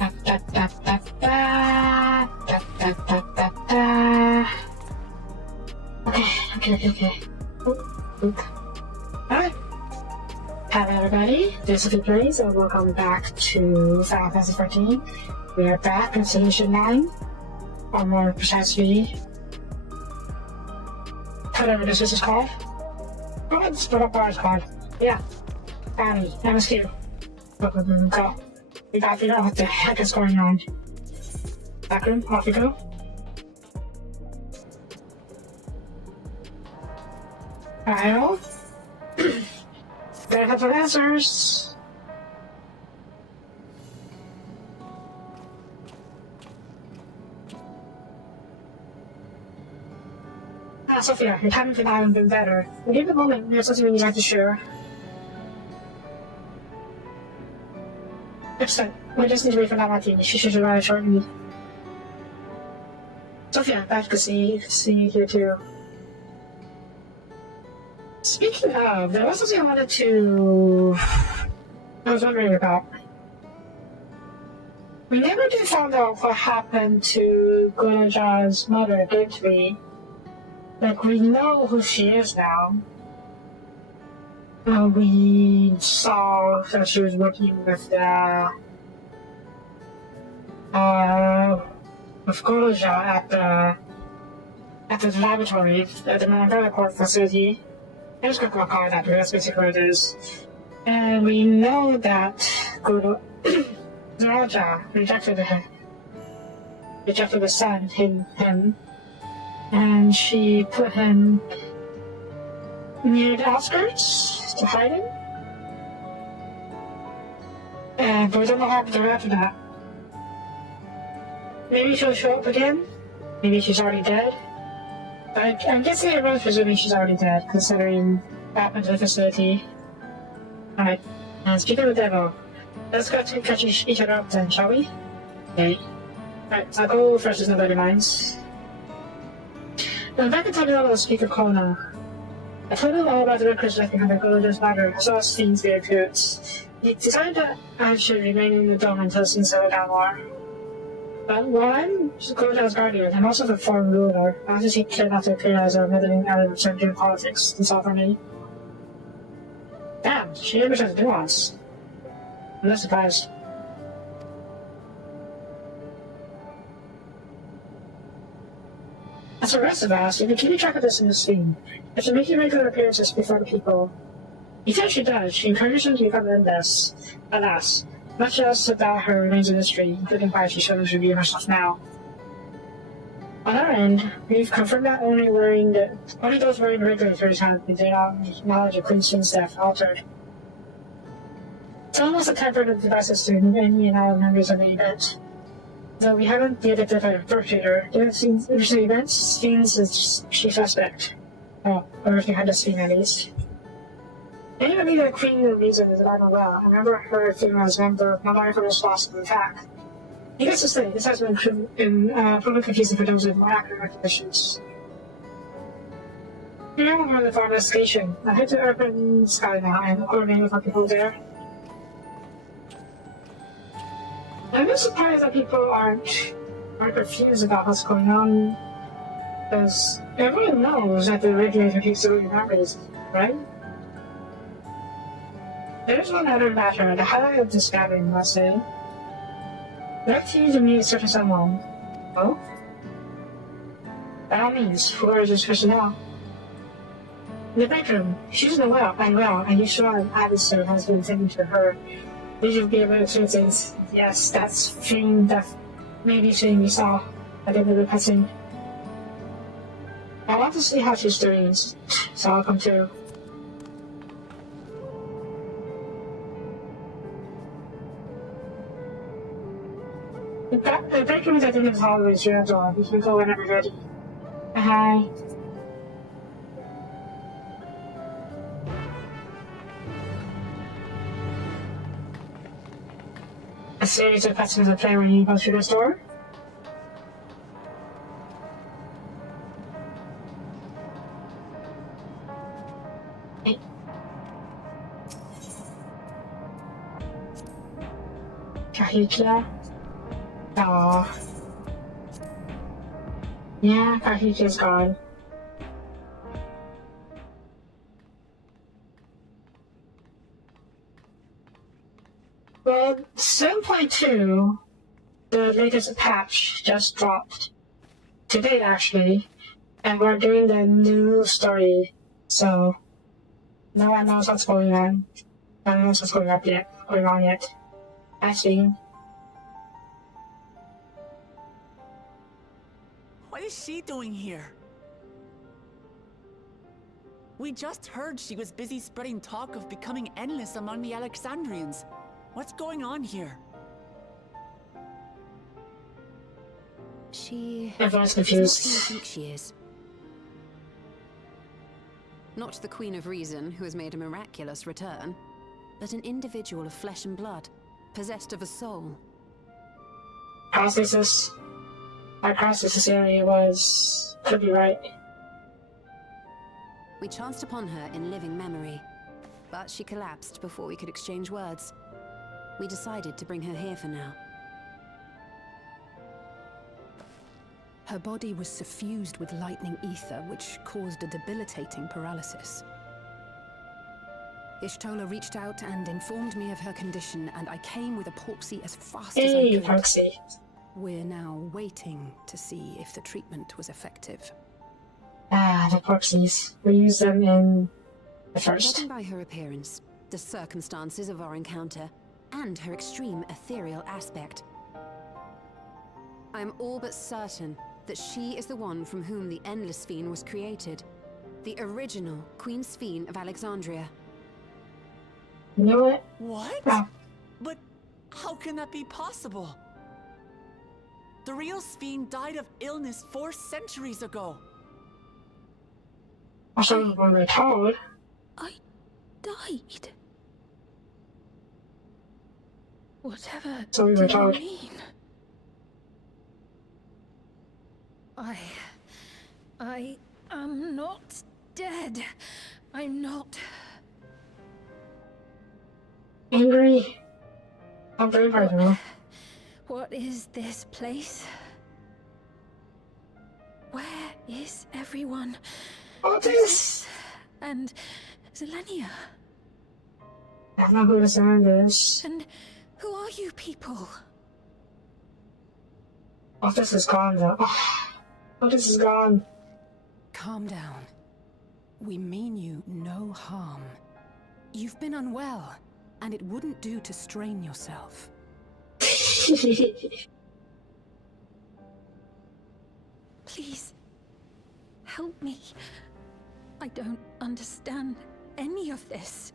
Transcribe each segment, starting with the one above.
Da, da, da, da, da, da, da, da, da. Okay. Oop. Alright. Hello everybody, this is Victories and welcome back to Final Fantasy XIV. We are back in Solution 9, or more precisely, whatever this is called. Oh, let's put up ours called. Yeah. Annie, MSQ. Go. We gotta figure out what the heck is going on. Back room, off we go. Alright. Gotta have some answers. Sophia, your timing could not have been better. But give the moment, there's something you'd like to share. Excellent. We just need to wait for Lamati. She should arrive shortly. Sophia, glad to see you here too. Speaking of, there was something I was wondering about. We never did find out what happened to Gunaja's mother, did we? Like, we know who she is now. We saw that she was working with Gunaja at the laboratory, at the Mandela Corp facility. I'm just gonna call it that because that's basically what it is. And we know that Gunaja rejected the son, him, and she put him near the outskirts to hide him. But we don't know what happened to her after that. Maybe she'll show up again. Maybe she's already dead. But I'm guessing everyone's presuming she's already dead, considering what happened to the facility. Alright, and speaking of the devil, let's go to catch each other up then, shall we? Okay. Alright, I'll go first as nobody minds. Back in time to speak of Kona. I told him all about the records left behind the Gunaja's ladder, as well as Fiend's appearance. He decided that I should remain in the dome until things settle down more. But while I'm Gunaja's guardian, I'm also the foreign ruler. I want to take care not to appear as a meddling element of Serbian politics. That's all for me. Damn, she understands nuance. I'm not surprised. As for the rest of us, you've been keeping track of this in the scene. If she makes regular appearances before the people. He says she does. She encourages them to become endless. Alas, much else about her remains a mystery, including why she shows review herself now. On our end, we've confirmed that only those wearing regulators have been knowledge of Queen Shin's death altered. Someone must have tampered with the devices to remove any and all members of the event. Though we haven't yet identified a perpetrator, during recent events, Fiends is chief suspect. Oh, or if you had this Fiend at least. Anybody that Queen reason is alive and well. I remember her feeling as a member of not only for responsible attack. Needless to say, this has been proven confusing for those with more accurate recollections. Here I'm on the far investigation. I head to Urban Sky now and coordinate with our people there. I'm just surprised that people aren't confused about what's going on, because everyone knows that the regulator keeps the memories, right? There's one other matter, the highlight of this gathering, must say. I'd like to meet a certain someone. Oh? By all means, who is this person now? In the bedroom, she's unwell, and you sure an adversary has been tending to her. We should be able to things. Yes, that's Fiend that maybe seeing we saw at the end of the passing. I want to see how she's doing, so I'll come too. The bedroom is at the end of the hallway, through the door. You can go whenever you're ready. Hi. A series of cutscenes that play when you go through this door. Hey. Kahikia. Aw. Yeah, Kahichi's gone. Well, 7.2, the latest patch just dropped today actually, and we're doing the new story, so no one knows what's going on. No one knows what's going on yet. Actually, What is she doing here? We just heard she was busy spreading talk of becoming endless among the Alexandrians. What's going on here? She everyone's is not confused. who you think she is. Not the Queen of Reason, who has made a miraculous return, but an individual of flesh and blood, possessed of a soul. Processes. My processes theory could be right. We chanced upon her in living memory, but she collapsed before we could exchange words. We decided to bring her here for now. Her body was suffused with lightning ether, which caused a debilitating paralysis. Ishtola reached out and informed me of her condition, and I came with epoxy as fast as I Hey, could. Foxy. We're now waiting to see if the treatment was effective. Ah, the proxies. We use them in the first. Judging by her appearance, the circumstances of our encounter, and her extreme ethereal aspect, I'm all but certain that she is the one from whom the Endless Sphere was created. The original Queen Sphere of Alexandria. You know what? What? Oh, But how can that be possible? The real Sphere died of illness 4 centuries ago. also when we're told. I died. Whatever So we were do you told. mean? I am not dead. I'm not. Angry. I'm very hard though. What is this place? Where is everyone? Otis! And Zelenia? I don't know who the sound is. And who are you people? Otis is gone though. Otis is gone. Calm down. We mean you no harm. You've been unwell, and it wouldn't do to strain yourself. Please, help me. I don't understand any of this.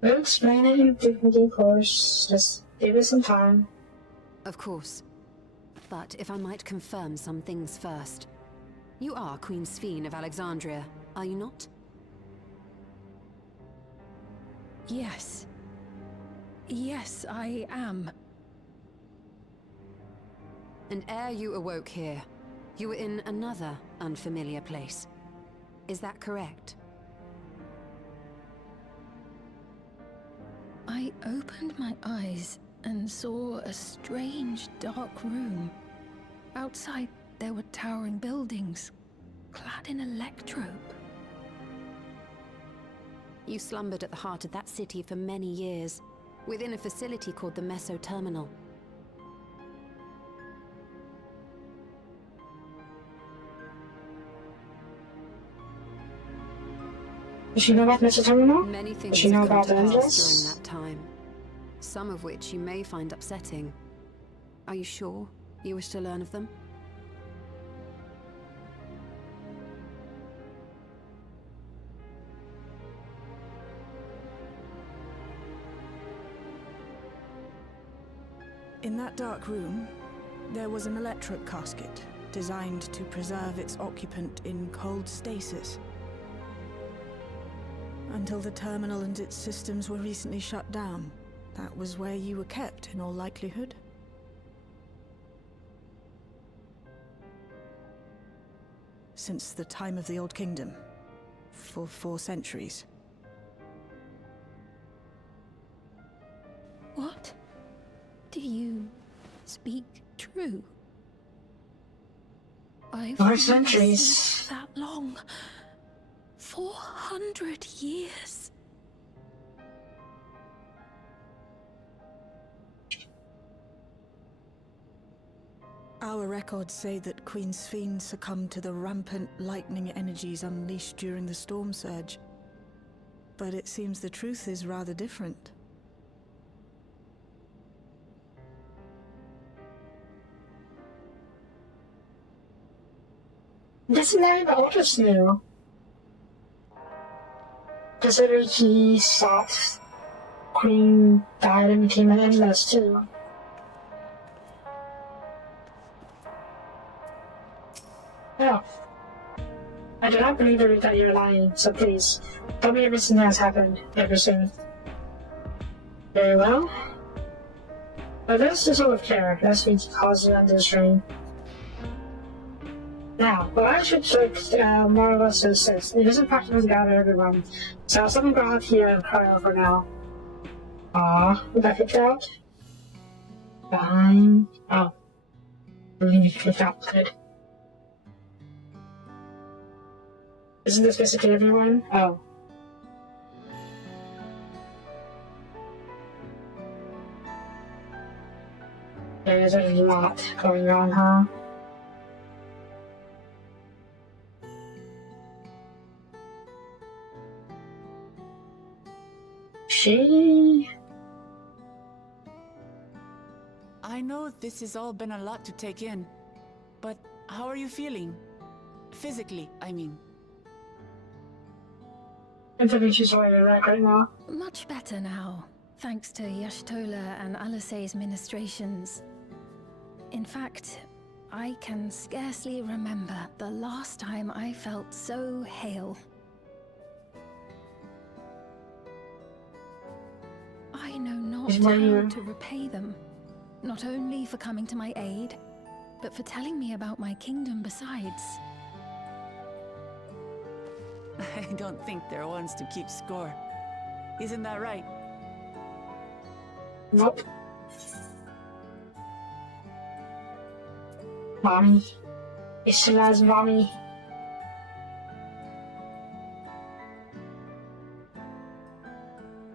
We'll explain it in due course. Just give it some time. Of course. But if I might confirm some things first. You are Queen Sphere of Alexandria, are you not? Yes. Yes, I am. And ere you awoke here, you were in another unfamiliar place. Is that correct? I opened my eyes and saw a strange, dark room. Outside, there were towering buildings, clad in electrobe. You slumbered at the heart of that city for many years, within a facility called the Meso Terminal. Does she know about Mr. Terminal? Many Does things she know have come about to the pass during Endless? that time, some of which you may find upsetting. Are you sure you wish to learn of them? In that dark room, there was an electric casket designed to preserve its occupant in cold stasis. Until the terminal and its systems were recently shut down, that was where you were kept in all likelihood. Since the time of the Old Kingdom, for 4 centuries. What do you speak true? I've 4 never centuries. seen that long. 400 years. Our records say that Queen Sphene succumbed to the rampant lightning energies unleashed during the storm surge. But it seems the truth is rather different. This name Otis knew. Considering he thought Queen died and became an endless too. Oh. I do not believe it that you're lying, so please, tell me everything that has happened ever soon. Very well. But this is all with care, lest we cause you under strain. Now, what I should check more or less is this. It isn't practical to gather everyone, so let me go out here and cry out for now. Did I kick out? Fine. Oh. We need to kick out. Good. Isn't this basically everyone? Oh. There's a lot going on, huh? I know this has all been a lot to take in, but how are you feeling? Physically, I mean. I'm feeling she's right now. Much better now, thanks to Y'shtola and Alisei's ministrations. In fact, I can scarcely remember the last time I felt so hale. I know not how to repay them, not only for coming to my aid, but for telling me about my kingdom besides. I don't think they're ones to keep score. Isn't that right? Nope. Mommy. It's as mommy.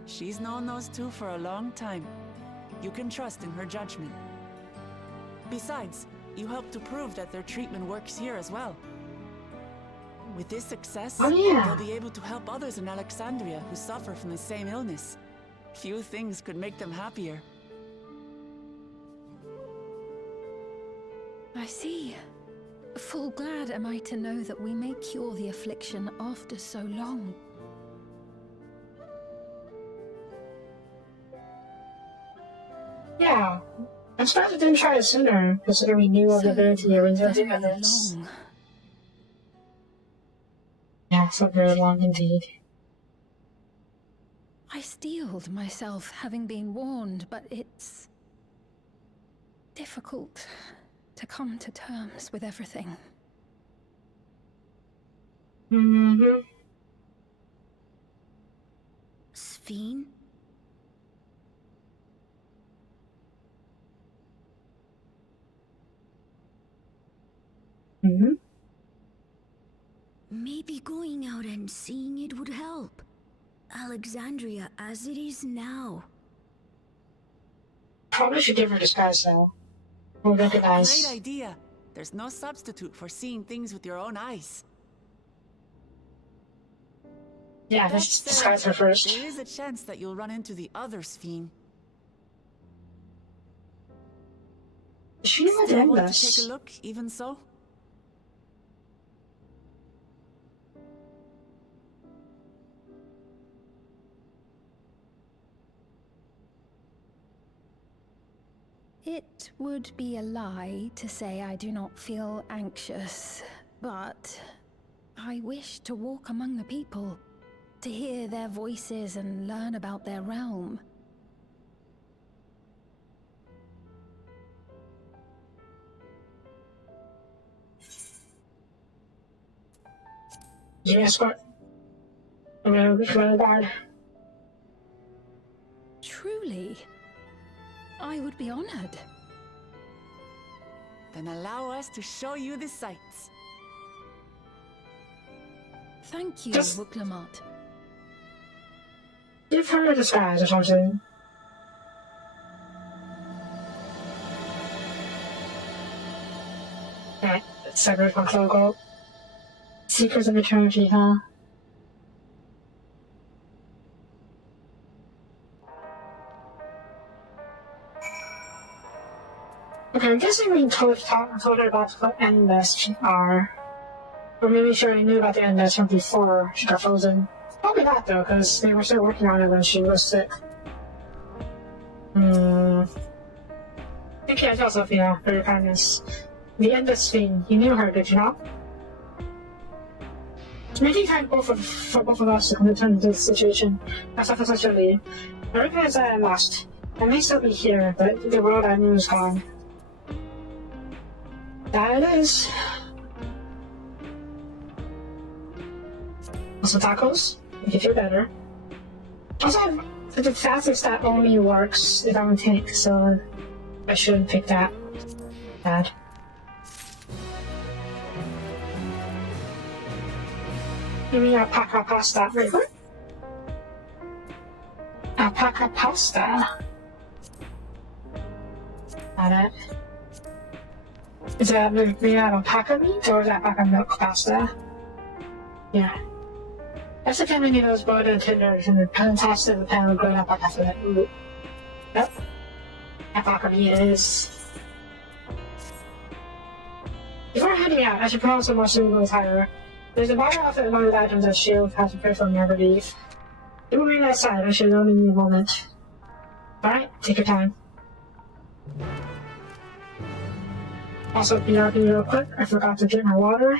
She's known those two for a long time. You can trust in her judgment. Besides, you helped to prove that their treatment works here as well. With this success, they'll be able to help others in Alexandria who suffer from the same illness. Few things could make them happier. I see. Full glad am I to know that we may cure the affliction after so long. Yeah. I'm surprised I didn't try it sooner, considering we knew of the ability of resisting others. Long. Yeah, so very long indeed. I steeled myself, having been warned, but it's difficult to come to terms with everything. Mm-hmm. Sphene? Mm-hmm. Maybe going out and seeing it would help. Alexandria as it is now. Probably should give her disguise though. We'll recognize. Great idea. There's no substitute for seeing things with your own eyes. Yeah, That let's said, disguise her first. there is a chance that you'll run into the other Sphene. Is she not Still in want to this? take a look, even so? It would be a lie to say I do not feel anxious, but I wish to walk among the people, to hear their voices and learn about their realm. Yes, what? I'm gonna be guard. Truly, I would be honored. Then allow us to show you the sights. Thank you, Just- Wuklamart. Give her a disguise or something. Alright, separate from Clogo. Secrets of Eternity, huh? Okay, I'm guessing we told her about what Endless are. Or maybe she already knew about the Endless from before she got frozen. Probably not though, because they were still working on it when she was sick. Thank you as well, Sophia, for your kindness. The Endless Fiend, you knew her, did you not? It's making time for both of us to come to terms with this situation. I suffer such a lead. I recognize that I'm lost. I may still be here, but the world I knew is gone. That it is. Also tacos, make you feel better. Also, the fastest that only works if I'm a tank, so I shouldn't pick that. Bad. Give me alpaca pasta. Wait, what? Alpaca pasta. Got it. Is that made out of alpaca meat or is that alpaca milk pasta? Yeah. That's the kind of those bought in tenders and the fantastic the pan of green alpaca fillet. Ooh. Yep. Alpaca meat it is. Before heading out, I should put on some more suitable attire. There's a bottle outfit along with items that Shield has prepared for me, I believe. It will remain outside, I should only need a moment. Alright, take your time. Also, BRB real quick, I forgot to drink my water.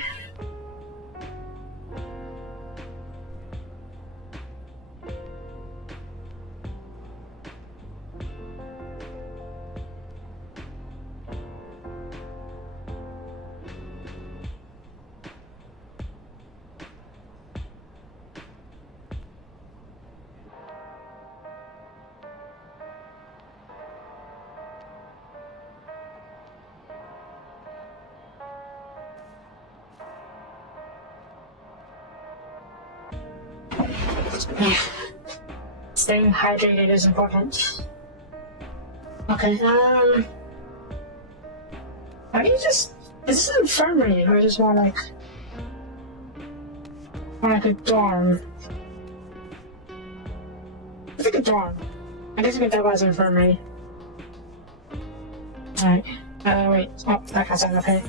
Staying hydrated is important. Okay, how do you just... Is this an infirmary or just more like a dorm? It's like a dorm. I guess you could tell as an infirmary. Alright, wait. Oh, that can't sound okay.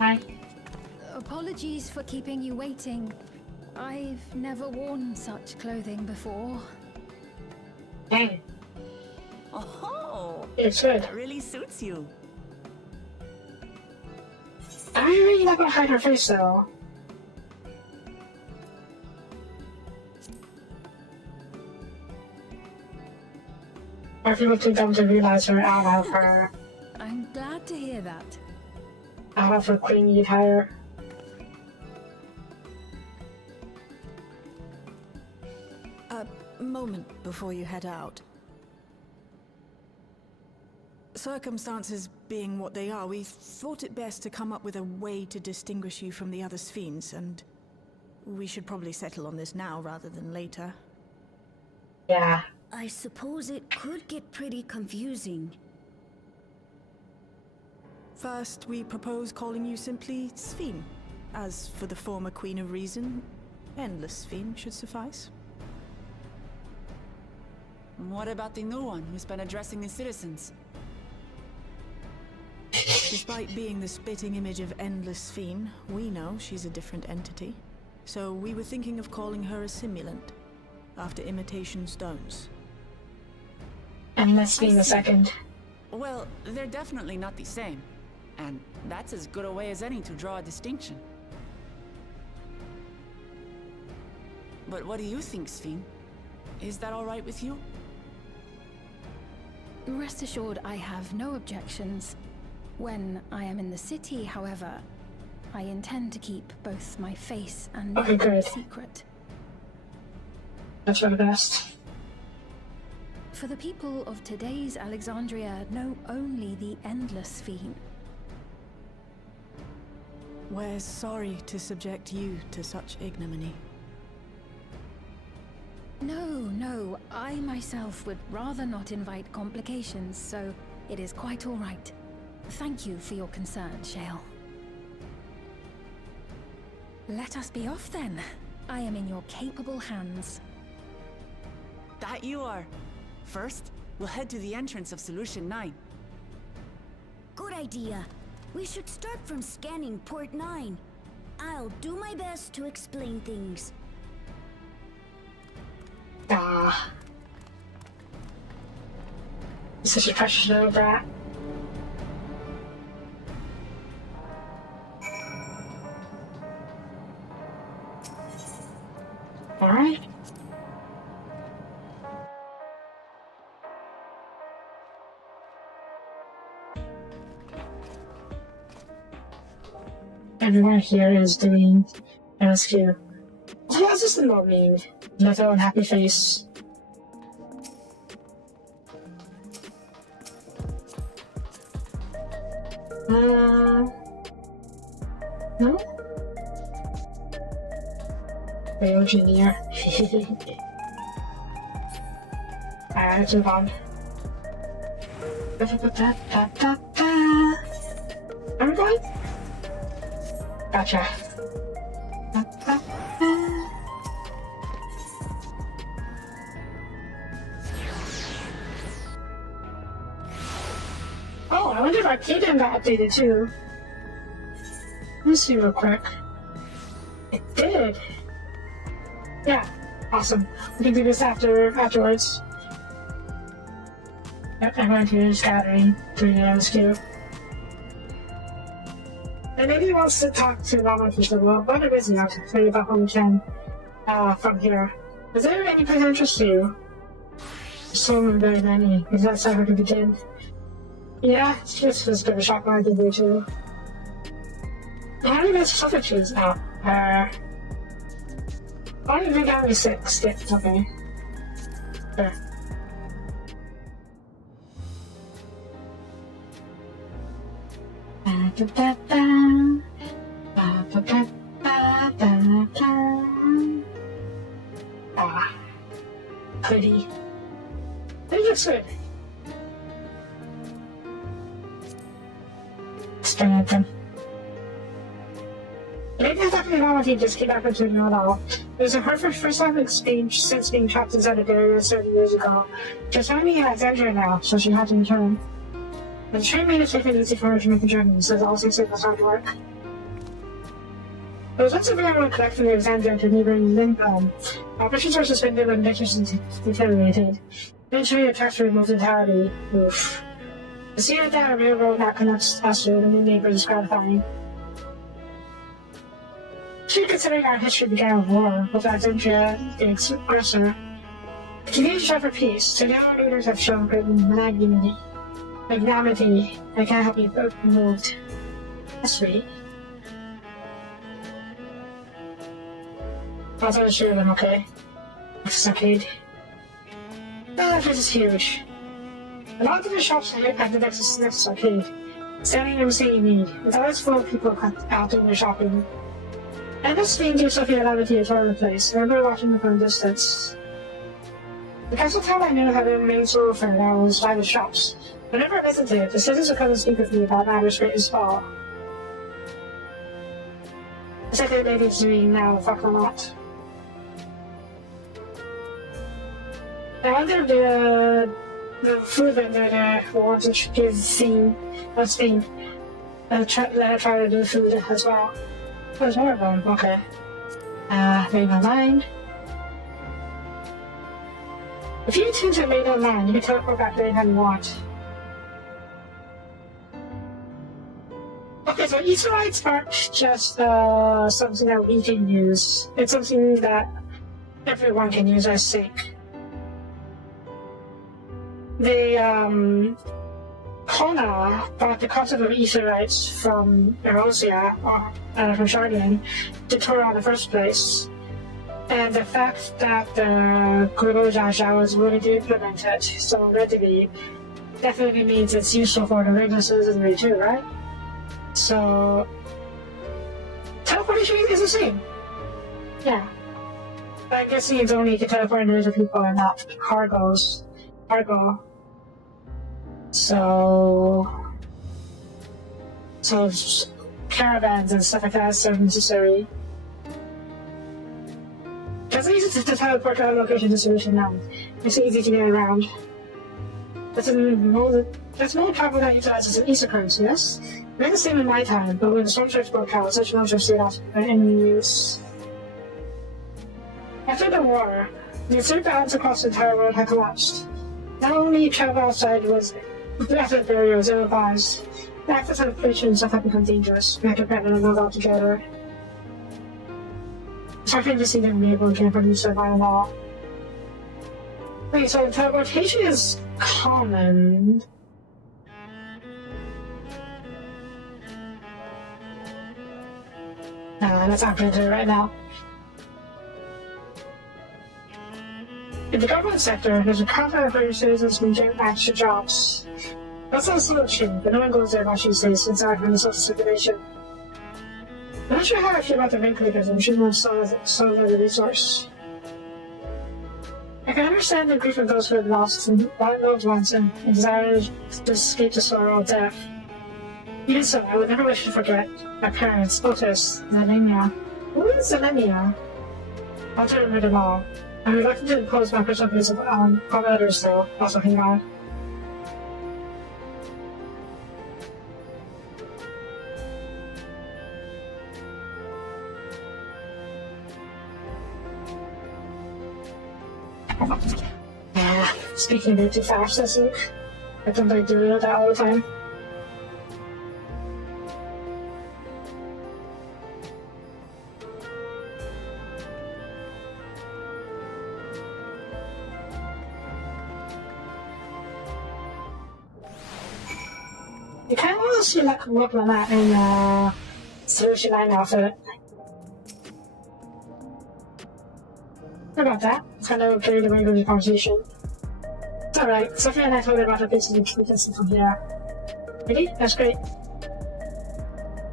Hi. Apologies for keeping you waiting. I've never worn such clothing before. Hey, Oh, it's good. that really suits you. I'm really not gonna hide her face though. Are people too dumb to realize we're out of her I'm glad to hear that. queenie attire? A moment before you head out. Circumstances being what they are, we thought it best to come up with a way to distinguish you from the other Sphenes, and we should probably settle on this now rather than later. Yeah. I suppose it could get pretty confusing. First, we propose calling you simply Sphene. As for the former Queen of Reason, Endless Sphene should suffice. What about the new one who's been addressing the citizens? Despite being the spitting image of Endless Sphene, we know she's a different entity. So we were thinking of calling her a simulant, after imitation stones. And let's be the second. Well, they're definitely not the same. And that's as good a way as any to draw a distinction. But what do you think, Sphene? Is that all right with you? Rest assured, I have no objections. When I am in the city, however, I intend to keep both my face and Okay, name good. secret. That's for the best. For the people of today's Alexandria know only the endless Sphene. We're sorry to subject you to such ignominy. No, I myself would rather not invite complications, so it is quite all right. Thank you for your concern, Shale. Let us be off then. I am in your capable hands. That you are. First, we'll head to the entrance of Solution 9. Good idea. We should start from scanning Port 9. I'll do my best to explain things. Ah. Such a precious little brat. Alright. Everyone here is doing MSQ. Yeah, it's just a little mean. Little unhappy face. No? Real junior. Alright, let's move on. Are we going? Gotcha. Oh, I wonder if our kingdom got updated too. Let's see real quick. It did. Yeah, awesome. We can do this afterwards. Yep, everyone here is gathering, doing an MSQ. And maybe he wants to talk to Mama for a while. What is he? I'll tell you about when we can from here. Is there any place of interest to you? So very many, because that's how we can begin. Yeah, it's just as good a shop I can do too. How do you guys suffer choose now? Why don't you do down to 6? Yeah, okay. Sure. Ah, pretty. It looks good. Spring at them. Maybe I thought reality just came back into it all. It was her first time since being trapped inside a barrier 30 years ago. She's finding Alexandria now, so she had to return. But the train made it safe and easy for her to make the journey, so the also safe was hard work. It was once a very collect from Alexandria to neighboring Lincoln. Operations were suspended when Dickerson deteriorated. Eventually, attacks were removed entirely. Oof. To see that a railroad that connects us to the new neighbors is gratifying. Considering our history began with war, with Alexandria the aggressor, the community tried for peace, so now our leaders have shown great magnanimity. I can't help you both be moved. That's sweet. I was sure of them, okay? It's arcade. That place is huge. A lot of the shops at the next arcade. Standing everything you need. It's always full of people out doing their shopping. And this being gives Sophie a levity of all the place. I remember watching it from a distance. The castle town I knew had a main thoroughfare that was by the shops. Whenever I visited, the citizens would come and speak with me about matters great and small. It's like they're ladies doing now, fuck a lot. I wonder if the food vendor there wanted to give Sphene let her try to do food as well. There's more of them, okay. Made my mind. If you choose to made my mind, you can teleport back anytime you want. Okay, so Easterlights aren't just something that we can use. It's something that everyone can use, I think. Kona bought the concept of Easterlights from Erosia, from Shardian, to Torah in the first place. And the fact that the Guru Jaja was willing to implement it so readily definitely means it's useful for the regular citizenry too, right? So, teleportation is the same. Yeah. I guess it's only to teleport individual people and not cargo. So caravans and stuff like that is so necessary. It's easy to teleport to a location destination now. It's easy to get around. That's more powerful that utilizes an Easter currency, yes? We're the same in my time, but when the storm surge broke out, such numbers were stayed out in use. After the war, the absurd balance across the entire world had collapsed. Not only travel outside was the effort barrier was ill-advised, the access to teleportation and stuff had become dangerous. We had to abandon those altogether. It's hard to see them be able to produce survival law. Wait, so teleportation is common. Let's not do it right now. In the government sector, there's a confident for your citizens being given extra jobs. That's not a solution, but no one goes there much these days inside from the social circulation. I'm not sure how I feel about the rent clickers and shouldn't have sold as a resource. I can understand the grief of those who have lost loved ones and desire to escape the sorrow of death. Even so, I would never wish to forget my parents, Otis, Zelemia. Who is Zelemia? I'll try to remember them all. I'm reluctant to impose my personal views on others, though, also hang on. Yeah, speaking a bit too fast, I think. I don't like doing that all the time. You kind of want to see like look like that in Solution 9 outfit. What about that? It's kind of carried away with the conversation. It's alright, Sophia and I told her about her basic intelligence from here. Really? That's great.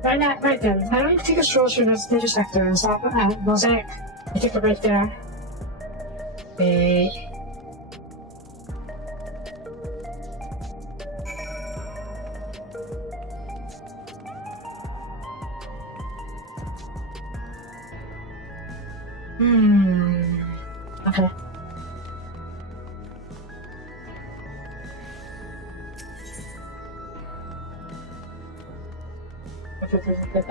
Right then, why don't you take a stroll through the ninja sector and stop at Mosaic? We take a break there. Okay. Okay.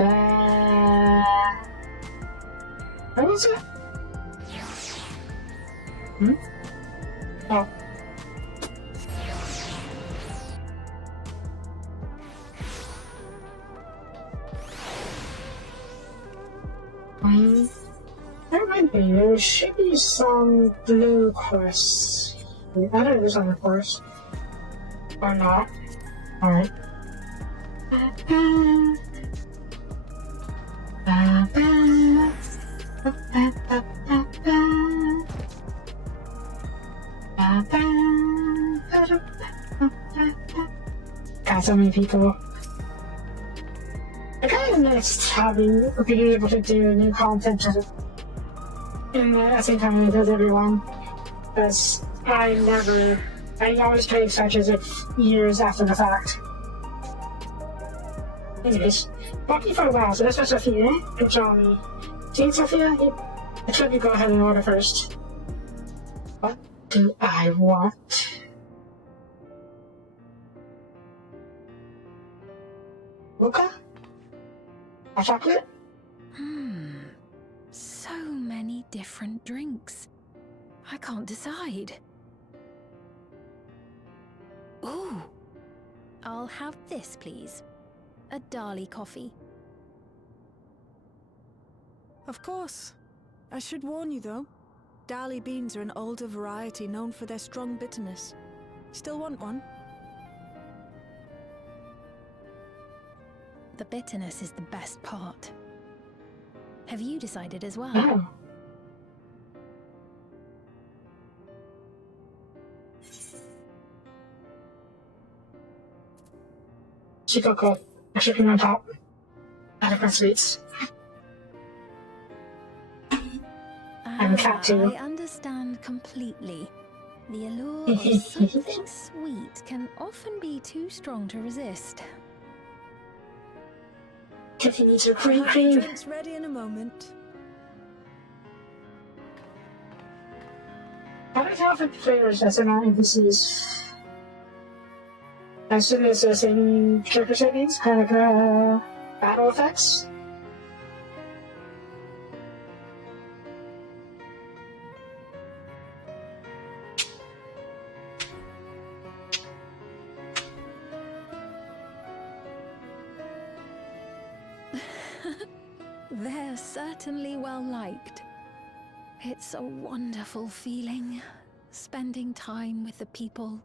What was it? Oh. There might be. There should be some blue quests. I don't know if there's on the course. Or not. Alright. Got so many people. I kind of missed being able to do new content at the same time as everyone. Because I always play such as if years after the fact. Anyways, walking for a while, so that's for Sophia and Johnny. See, Sophia? I told you go ahead and order first. What do I want? Mocha? A chocolate? So many different drinks. I can't decide. Ooh. I'll have this, please. a Dali coffee? Of course. I should warn you though. Dali beans are an older variety known for their strong bitterness. Still want one? The bitterness is the best part. Have you decided as well? Oh. Shikoko. Extra cream on top. Add different sweets. I'm a cat too. I understand completely. The allure of something sweet can often be too strong to resist. Tiffy needs her cream Your cream. drink's ready in a moment. How do you tell if flavors that's in our NPCs? I assume it's the same character settings, kind of battle effects. They're certainly well liked. It's a wonderful feeling, spending time with the people.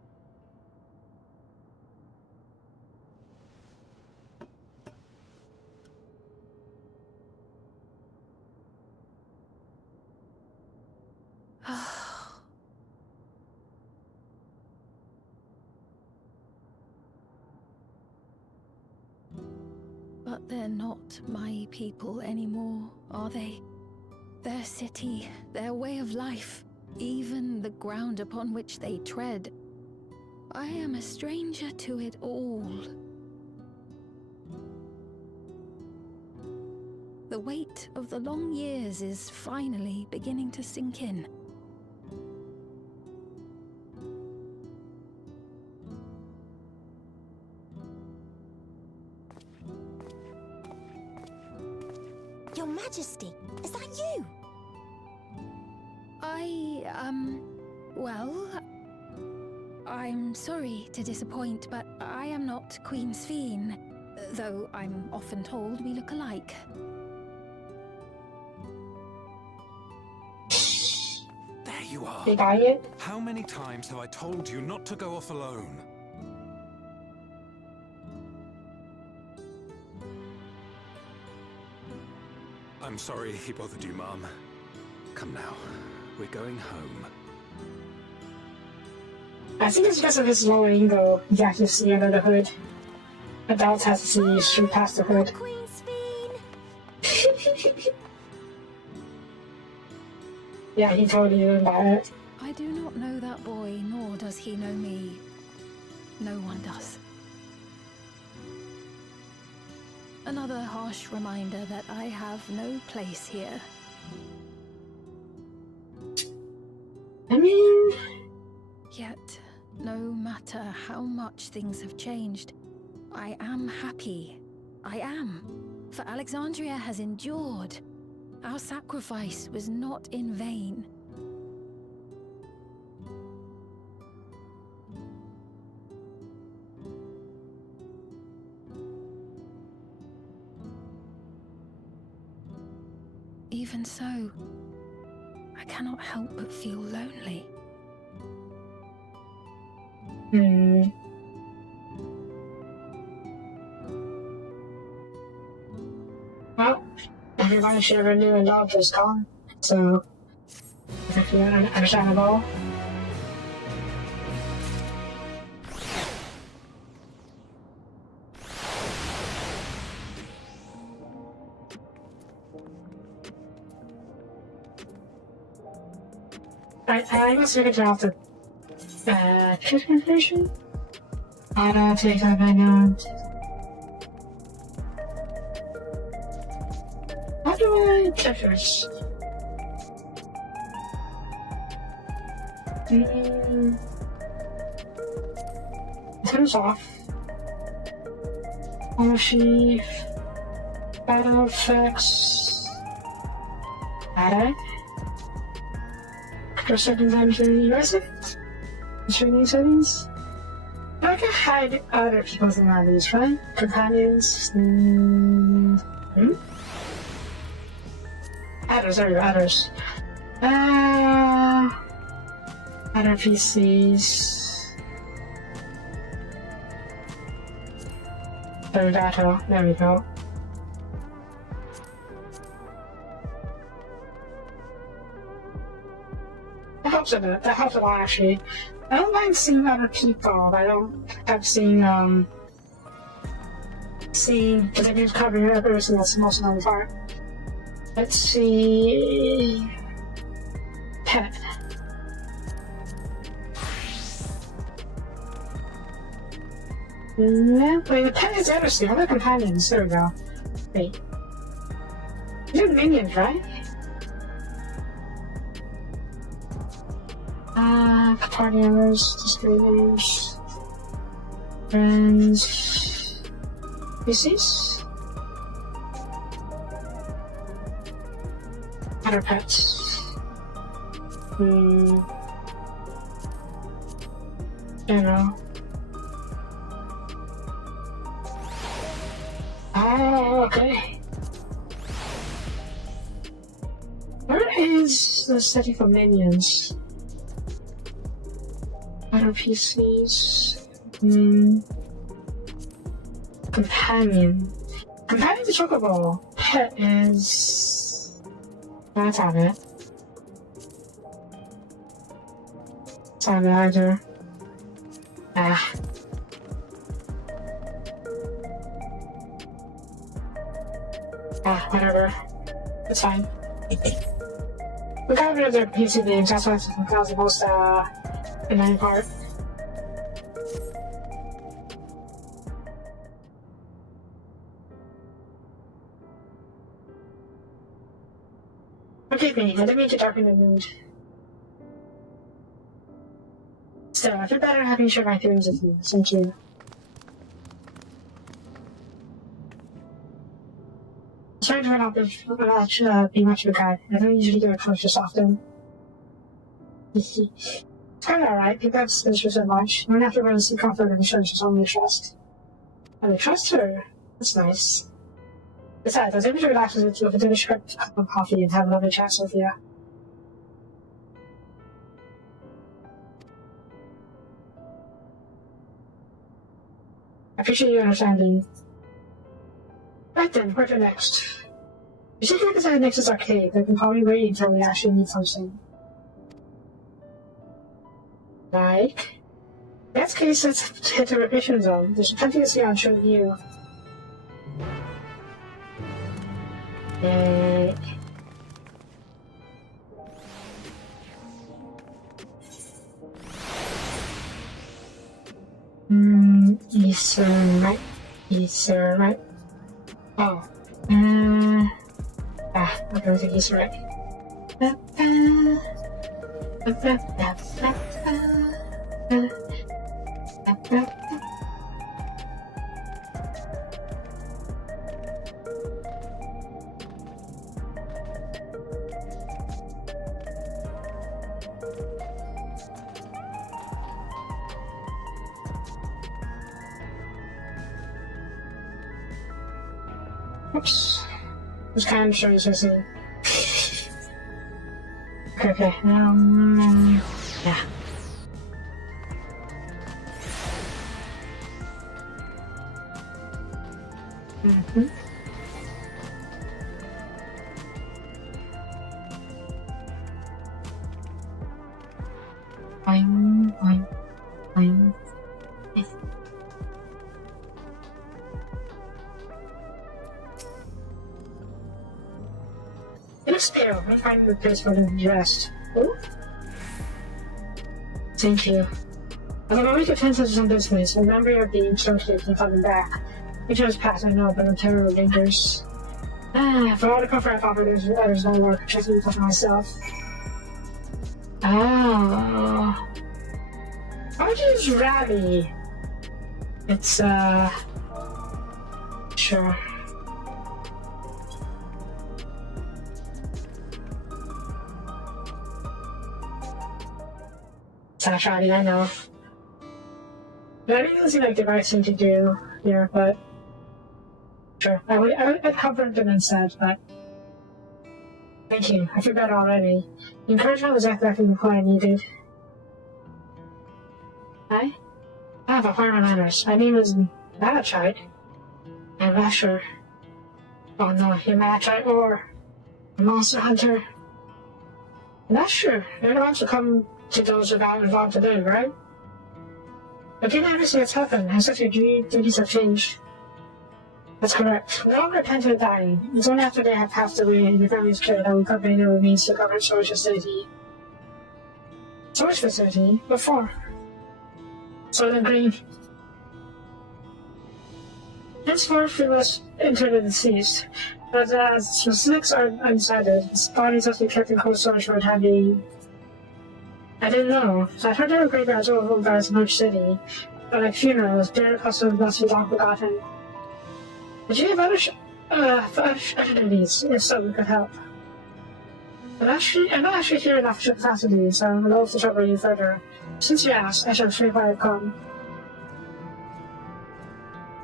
But they're not my people anymore, are they? Their city, their way of life, even the ground upon which they tread. I am a stranger to it all. The weight of the long years is finally beginning to sink in. Your Majesty, is that you? Well, I'm sorry to disappoint, but I am not Queen Sphene, though I'm often told we look alike. There you are. Did I it? How many times have I told you not to go off alone? I'm sorry he bothered you, Mom. Come now, we're going home. I think it's because of his low angle. You can actually see under the hood. Adults have to see straight past the hood. Queen Sphene! Yeah, he totally didn't buy it. I do not know that boy, nor does he know me. No one does. Another harsh reminder that I have no place here. I mean... Yet, no matter how much things have changed, I am happy. I am. For Alexandria has endured. Our sacrifice was not in vain. Even so, I cannot help but feel lonely. Well, everybody should ever knew a dog was gone, so if you understandable. I guess we could drop the kit information. I don't take that back on. How do I check this? Turns off. Policy. Battle effects. Add it. Control settings, I'm doing US settings. Training settings. I can hide other people's melodies, right? Companions. Others, there you go, others. Other PCs. There we go. That helps a bit. That helps a lot, actually. I don't mind seeing other people, but I don't have seen, because I did cover everything that's the most known part. Let's see... Pet. Wait, the pet is interesting. What are the companions? There we go. Wait. These are minions, right? Party members, distributors, friends, PCs, other pets. General. Oh, okay. Where is the setting for minions? Other PCs. Companion. Companion to Chocobo. Pet is... That's on it. It's on it either. Whatever. It's fine. We got rid of their PC names, that was the most, annoying part. Forgive me, I didn't mean to darken the mood. Still, I feel better having shared my theories with you. Thank you. Sorry to not be much of a guy. I don't usually get approached this often. It's kind of alright. People have space for so much. You don't have to really see comfort in the shows she's only trust. And I trust her. That's nice. Besides, I was able to relax with a delicious cup of coffee and have a lovely chat, Sophia. I appreciate your understanding. Right then, where to next? You should decide next is arcade. I can probably wait until we actually need something. Like? In that case, let's hit the revision zone. There's plenty to see on Show View. Yay. Easter, right? Oh. I don't think he's right. Oops. I was kind of sure he's listening. Okay. Yeah. Fine. It looks pale. I'm finding the place for the rest. Oh? Thank you. As a moment of defenses on this place, remember you're being associated and coming back. It was past, I know, but I'm terrible dangerous. For all the comfort I've offered, there's no work. Trust me for myself. Oh. Why would you use Ravi? It's, sure. Sash, I know. That doesn't seem like the right thing to do here, but sure. I'd cover them instead, but thank you. I feel better already. The encouragement was exactly the point I needed. I have a farmer manners. My name is Malachite. I'm not sure. Oh no, you're Malachite or a monster hunter. I'm not sure. You're the ones who come to those without involved today, right? But you never see what's happened, and such your duties have changed. That's correct. No longer repent of dying. It's only after they have passed away and your family's killed that we convey their remains to the government storage facility. Storage facility? What for? Soylent Green. Henceforth, we must enter the deceased. But as specifics are undecided, his bodies must be kept in cold storage for a time being. I didn't know. So I heard there were graveyards all over Paris in Norwich City. But like funerals, burial customs must be long forgotten. Did you have other duties? If so, we could help. But I'm not actually here in official capacity, so I'm loath to trouble you further. Since you asked, I shall show you why I've come.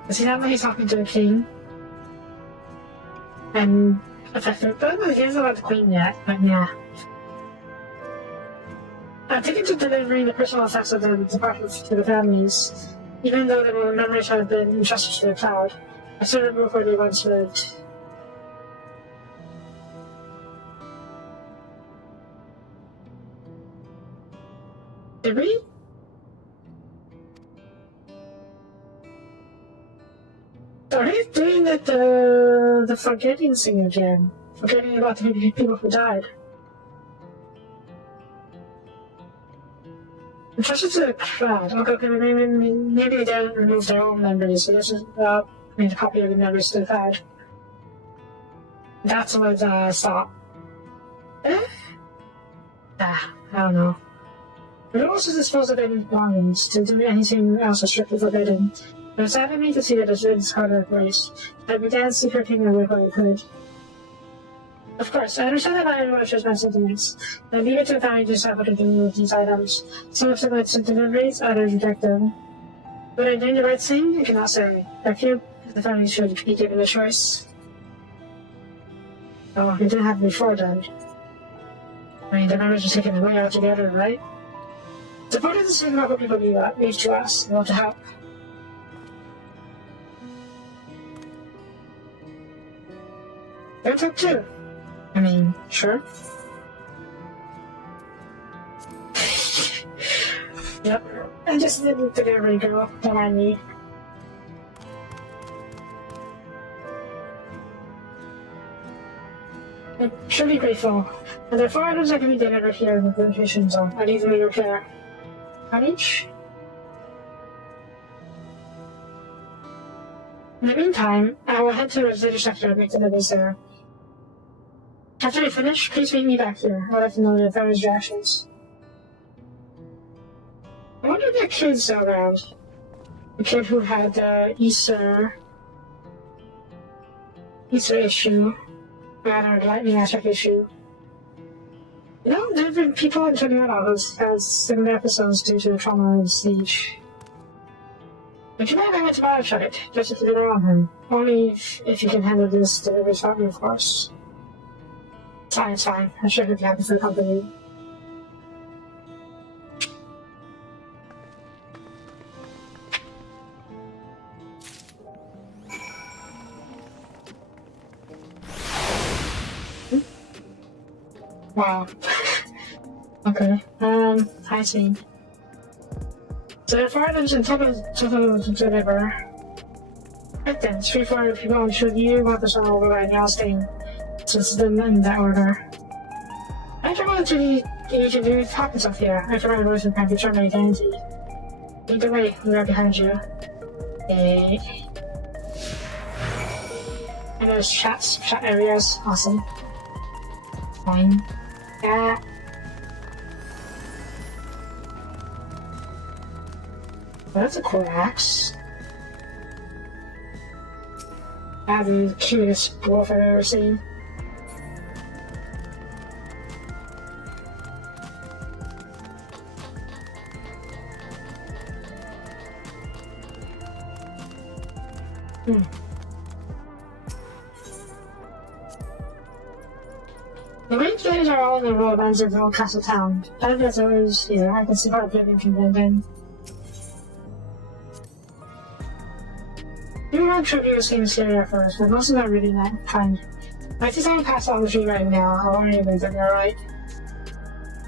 Is he not when he's talking to the king? And effective, but he hasn't about the queen yet, but yeah. I'm taking to delivering the personal effects of the department to the families, even though the memories have been entrusted to the cloud. I still remember where they once lived. Did we? Are they doing the forgetting thing again? Forgetting about the people who died? Entrusted to the cloud. Okay, maybe they didn't remove their own memories, so this is a copy of the memories to the cloud. That's what stop. I don't know. We also dispose of any belongings. To do anything else is strictly forbidden. It was sad of me to see that it's been discarded of waste. I'd be glad to see her taking away what I could. Of course, I understand that not everyone shares my sentiments. I leave it to the family to decide what to do with these items. Some submit to deliveries, others reject them. Would I do the right thing? I cannot say. I feel the family should be given a choice. Oh, we didn't have it before then. I mean, the members are taken away altogether, right? It's important to see about what people leave to us. We want to help. Don't talk too. I mean, sure. Yep. I just didn't think every girl. Don't mind me. I'm truly grateful. And there are 4 items I can be delivered here in the plantation zone. I leave them in your care. On each? In the meantime, I will head to the visitor sector and make deliveries there. After you finish, please meet me back here. I would like to know your family's reactions. I wonder if that kid's still around. The kid who had the Easter issue. Rather, the lightning aspect issue. You know, there have been people in Toyota who has similar episodes due to the trauma of the siege. But you might have went to Malachite, just to keep an eye on him. Only if you can handle this delivery without me, of course. It's fine. I'm sure he'll be happy for the company. Wow. Okay. I see. So there are 4 items in total to deliver. Right then, 3-4 people should you want this one over right now staying. So it's in that order. I don't want to do talking stuff here. I forgot my voice and can't determine identity. Either way, we're right behind you. Hey. And there's chat areas. Awesome. Fine. Yeah. That's a cool axe. That's the cutest dwarf I've ever seen. The main players are all in the road ends of Old Castle Town. As always here, I can see part of living convention. You want trivia seems scary at first, but most of them are really not kind. I see someone pass on the street right now. I wonder if they're alright.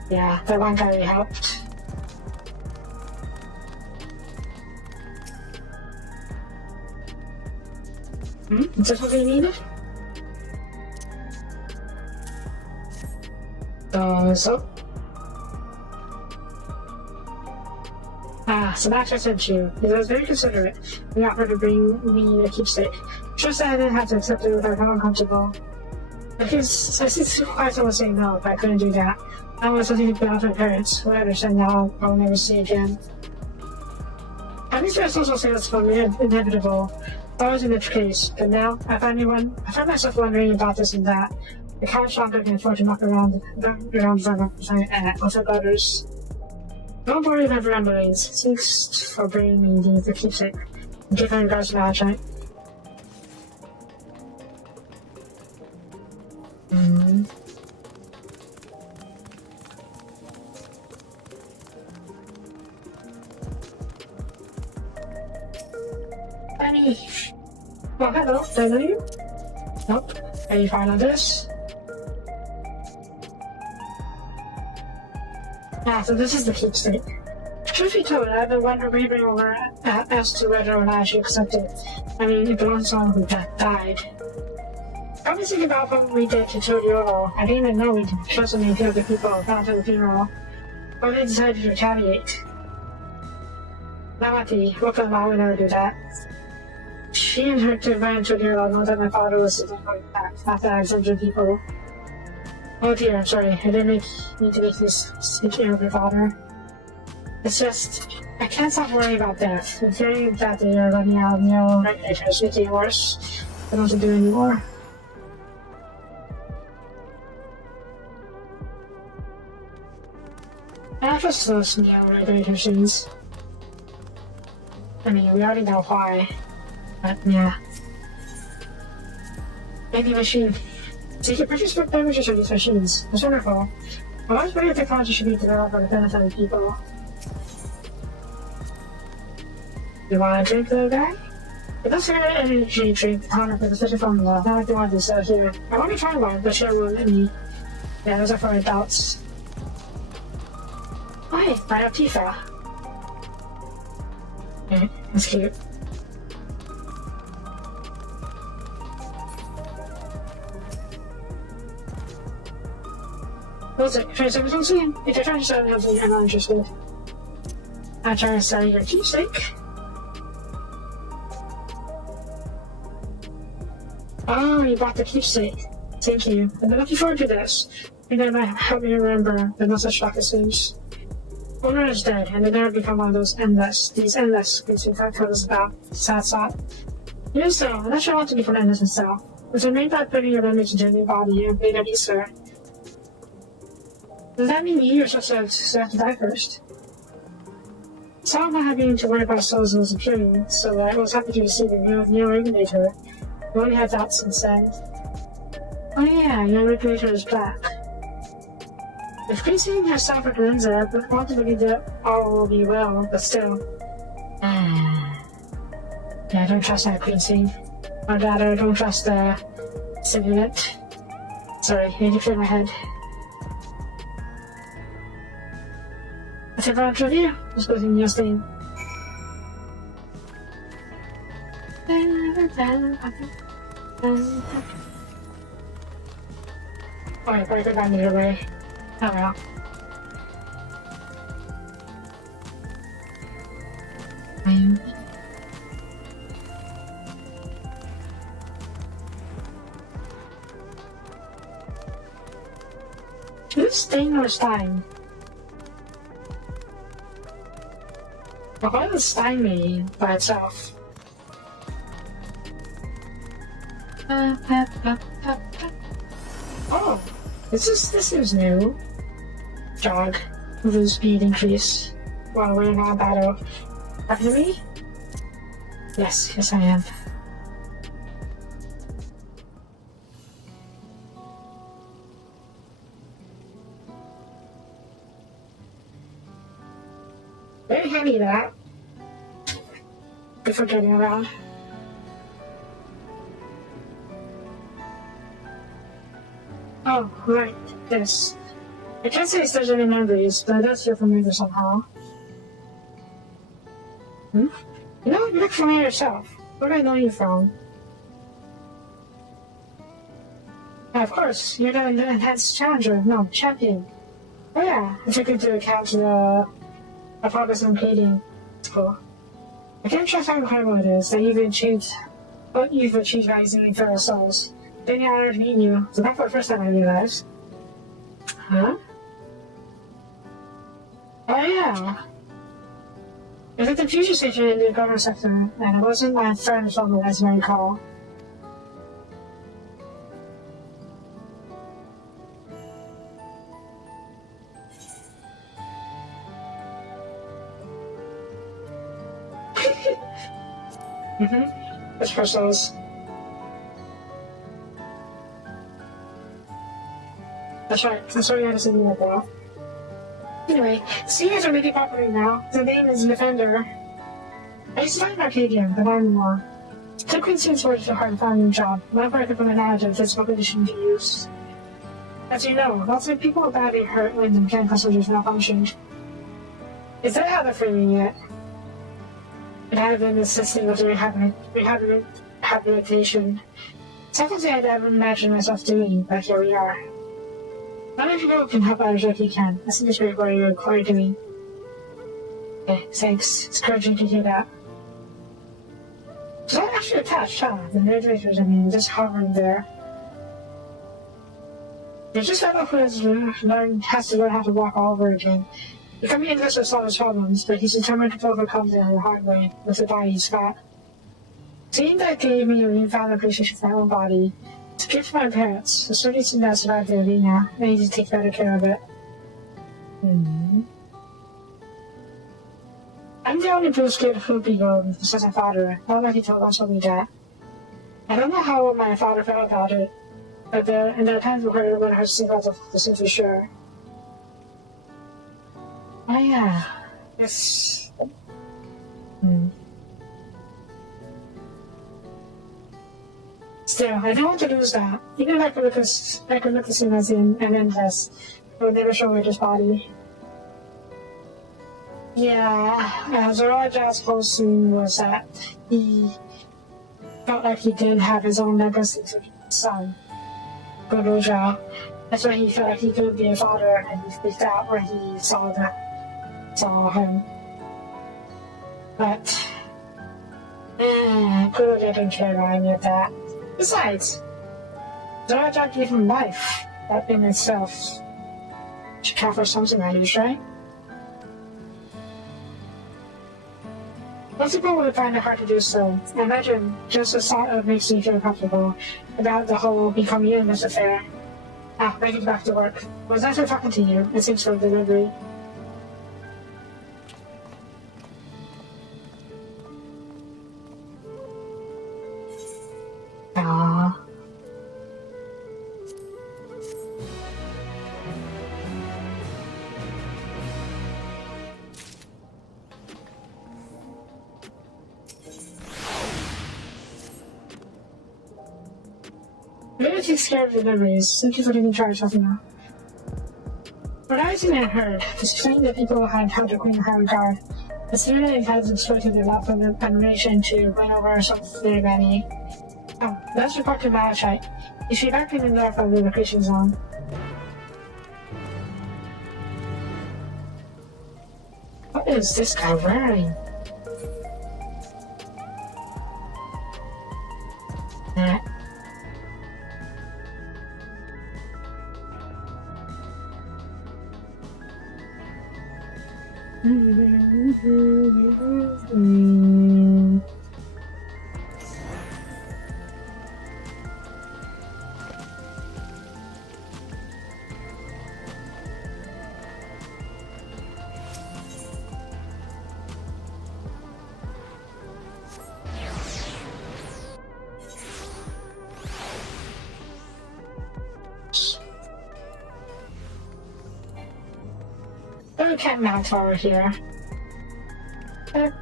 Yeah, that one guy really helped. Is this what we needed? So? Ah, so Max I sent you. He was very considerate. He offered to bring me a keepsake. Just that I didn't have to accept it without feeling uncomfortable. I see why someone saying no if I couldn't do that. I was something to be off my parents, who I understand now I'll never see again. At least our social sales fund inevitable. Always in this case, but now I find myself wondering about this and that. The cat shopper can afford to knock around with her daughters. Don't worry about ramblings. Thanks for bringing me the keepsake. And give her regards to Malachite. Benny! Oh, hello. Do I know you? Nope. Are you fine on this? Ah, so this is the keepsake. Truth be told, I've been wondering over as to whether or not I should accept it. I mean, it belongs to someone who died. I was thinking about when we did to Todiolo. I didn't even know we did so many other people down to the funeral. But they decided to retaliate. Nawati, what could Mom would never do that? She and her two ran to Todiolo know that my father was sitting going back after Alexandrian people. Oh dear, I'm sorry. I didn't need to make this speaking of your father. It's just, I can't stop worrying about death. I'm hearing that they are running out of neuroregulators, making it worse. I don't want to do anymore. I just those neuroregulator scenes. I mean, we already know why. But yeah. Maybe machine. So you can purchase beverages from these machines. It's wonderful. I always believe technology should be developed for the benefit of people. You want a drink, little guy? It looks like an energy drink, however, with a special formula. Not like the one they sell here. I want to try one, but sure won't let me. Yeah, those are for adults. Hi, my Tifa. Okay, that's cute. What's it? Try something soon? If you're trying to sell something, I'm not interested. I'm trying to sell your keepsake. Oh, you bought the keepsake. Thank you. I've been looking forward to this. And that might help me remember that no such shock as seems. Owner is dead, and they never become one of these endless things we talk about. Sad thought. Even so, I'm not sure I want to become endless myself. It's made by putting your image into a new body and made it easier. Does that mean you yourself have to die first? Sorry not having to worry about souls was appearing, so I was happy to receive a new regulator. We only had that since then. Oh yeah, your regulator is black. If Christine has suffered Lorenza, but I want to believe that all will be well, but still. Yeah, I don't trust that Christine. Or rather, I don't trust the simulant. Sorry, I need to clear my head. What's it about trivia? Let's go to your thing. Alright, probably go down the other way. Oh well. Who's Stain or Stein? What does Stein mean by itself? Oh, this is new. Jog. With speed increase while we're in our battle. Are you me? Yes, I am. Very handy that. Good for getting around. Oh, right, this. I can't say there's any memories, but it does feel familiar somehow. Hmm? You know, you look familiar yourself. Where do I know you from? Of course, you're the enhanced challenger, no, champion. Oh yeah, I took into account the progress I'm creating. Cool. I can't trust how incredible it is that you've achieved what you've achieved by using infernal souls. Been the honor to meet you, so that's the first time I realized. Huh? Oh yeah. It was at the future station in the government sector, and it wasn't my friend's fault, as I recall. It's crystals. That's right, I'm sorry I had to send you like that. Anyway, seniors are making popular now. The name is Defender. I used to find Arcadian, but not anymore. Took Queen Scene's word to heart and found a new job. Whenever I could put my knowledge of physical condition to use. As you know, lots of people are badly hurt when the mechanical soldiers are malfunctioned. Is that how they're feeling it? And I have been assisting with the rehabilitation. Something I'd ever imagined myself doing, but here we are. None of you can help out as if you can. That's the spirit what you're required to me. Okay, thanks. It's encouraging to hear that. So I'm actually attached, huh? The narrators, just hovering there. There's just fellow who has to learn how to walk all over again. He can be English to solve his problems, but he's determined to overcome them the hard way, with the body he's got. Seeing that gave me a newfound appreciation for my own body. It's a gift from my parents. The sturdy seem to survive the arena. I need to take better care of it. I'm the only Bruce kid who would be going, besides my father. Not like he told me that. I don't know how my father felt about it, but there are times where everyone has to think about the thing for sure. Oh yeah. Yes. Still, I don't want to lose that. Even if I could look the same as him and then test, it would never show his body. Yeah, Zoraj's whole scene was that he felt like he didn't have his own legacy to his son, Goroja. That's why he felt like he couldn't be a father, and he freaked out when he saw him. But Goroja didn't care about any of that. Besides, Zoraja gave him life. That in itself should count for something, at least, right? Most people would find it hard to do so. I imagine just the thought of makes me feel comfortable about the whole becoming in this affair. Ready to get back to work. It was nice talking to you. It seems for delivery. Aww. Maybe takes care of deliveries. Thank you for taking charge of me. What I seen and heard is claiming that people had held the Queen in high regard. The student has exploited their love for the admiration to win over some very many. Oh, let's report to Malachite. You should be back in the north of the location zone. What is this guy wearing? Cat Mount over here. Wait,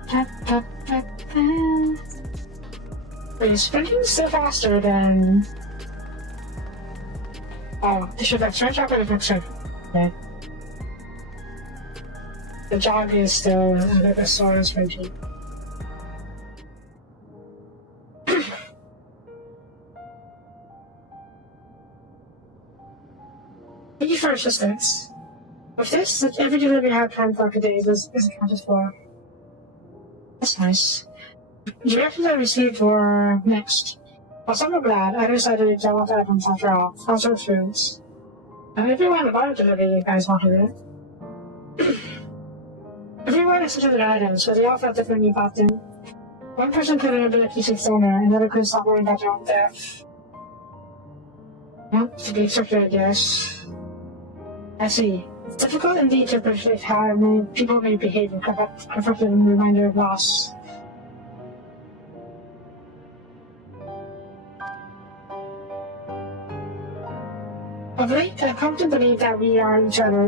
is sprinting still faster than... Oh, they should have stretch up or fixer. Okay. The jog is still a bit of slower than sprinting. Thank you for assistance. With this, every delivery I have planned for today is accounted for. That's nice. The directions I received were mixed. While some were glad, others decided to jump off items after all. Also experience. And everyone about a delivery you guys wanted it. Everyone is such other items, so they all felt differently about them. One person could have been a PC owner, another could stop worrying about their own death. Well, to be expected, I guess. I see. It's difficult indeed to appreciate how many people may behave in conflicting reminder of loss. Of late, I've come to believe that we are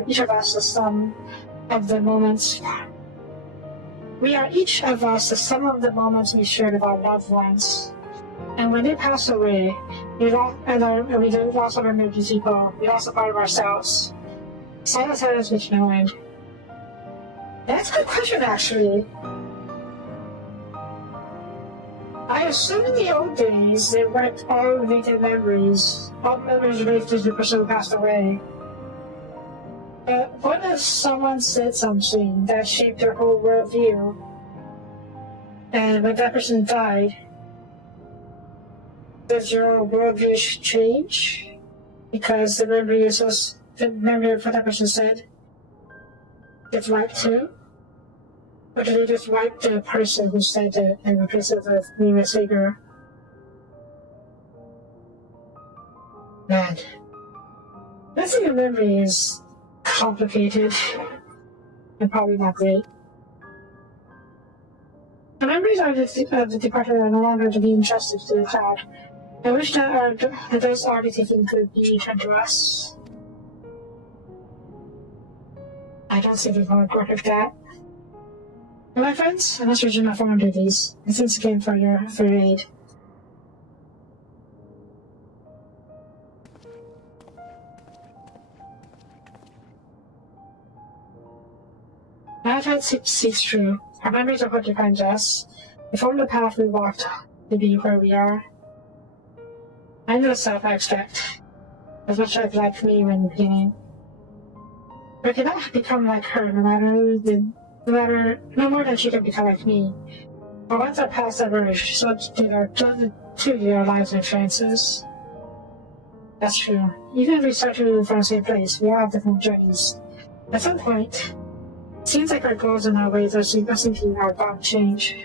each of us the sum of the moments. We are each of us the sum of the moments we shared with our loved ones. And when they pass away, we lost our memories people, we lost a part of ourselves. Silence has reached no end. That's a good question, actually. I assume in the old days they wiped all related memories, all memories related to the person who passed away. But what if someone said something that shaped their whole worldview, and when that person died, does your worldview change? Because the memory of what that person said gets wiped too? Or do they just wipe the person who said it and replace it with a new figure? Man. Missing a memory is complicated and probably not great. The memories of the departed are no longer to be entrusted to the cloud. I wish that those already taken could be returned to us. I don't see the point work with that. Well, my friends, I must resume my former duties. And thanks again for your aid. My friend seeks true. Our memories are what defines us. They form the path we walked to be where we are. I know the self I expect, as much as like me when beginning. But I cannot become like her, no more than she can become like me. But once our paths diverge, so do their lives and experiences. That's true. Even if we start to from the same place, we all have different journeys. At some point, it seems like our goals and our ways of thinking are about to change.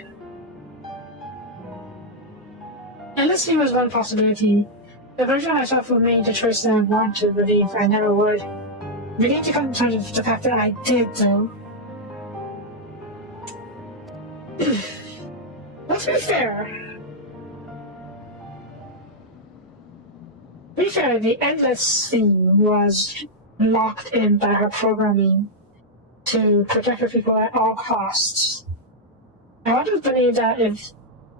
And listening was one possibility. The version of myself who made the choice that I want to believe I never would. We need to come to terms with the fact that I did, though. Let's be fair. To be fair, the endless theme was locked in by her programming to protect her people at all costs. I want to believe that if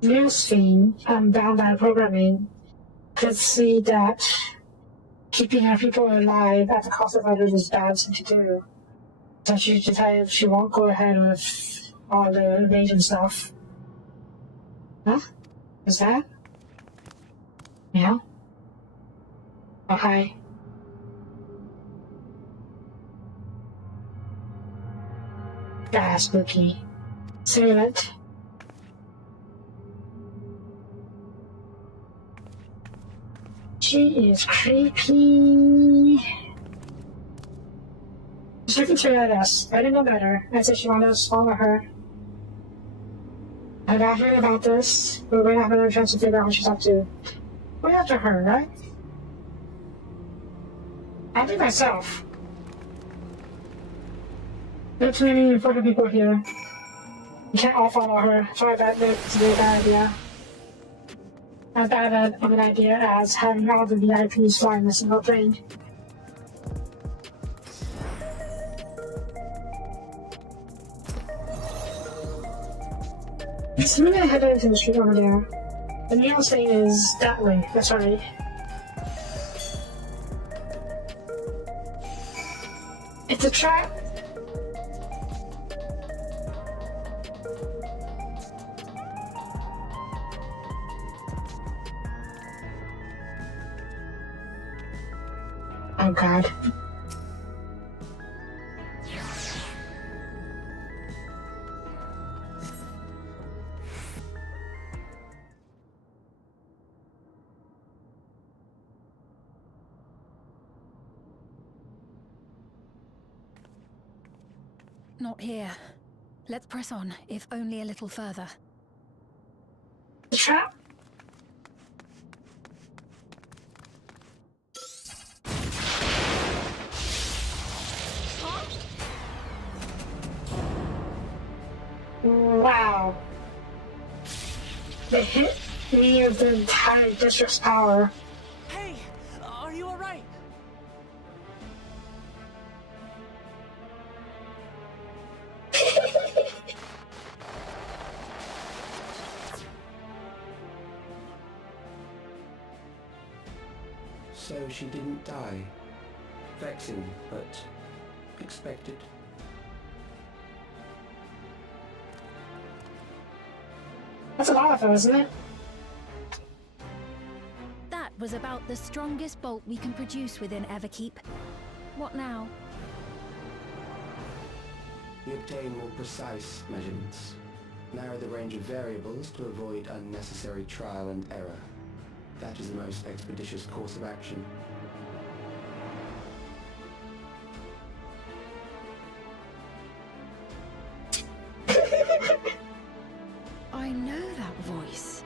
Newsfeed, bound by programming, could see that keeping her people alive at the cost of others is a bad thing to do. So she decided she won't go ahead with all the invasion stuff. Huh? Is that? Yeah? Oh, hi. Ah, spooky. Silent. She is creepy. She's looking straight at us. I didn't know better. I said she wanted us to follow her. I got hearing about this, but we're not having a chance to figure out what she's up to. We're after her, right? I'll do myself. There are too many important people here. We can't all follow her. Sorry about that. It's a really bad idea. As bad of an idea as having all the VIPs flying a single plane. Anyways, I'm gonna head into the street over there. The nearest thing is that way. That's right. It's a trap. Oh god. Not here. Let's press on, if only a little further. The trap? Wow. They hit me with the entire district's power. Hey, are you alright? So she didn't die. Vexing, but expected. That's a lot of them, isn't it? That was about the strongest bolt we can produce within Everkeep. What now? We obtain more precise measurements. Narrow the range of variables to avoid unnecessary trial and error. That is the most expeditious course of action. I know that voice.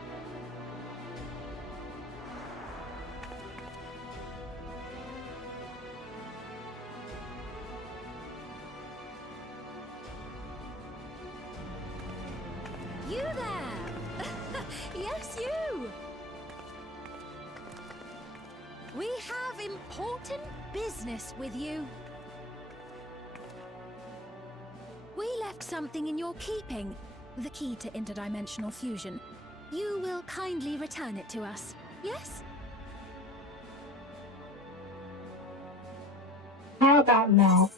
You there! Yes, you! We have important business with you. We left something in your keeping. The key to interdimensional fusion. You will kindly return it to us, yes? How about now?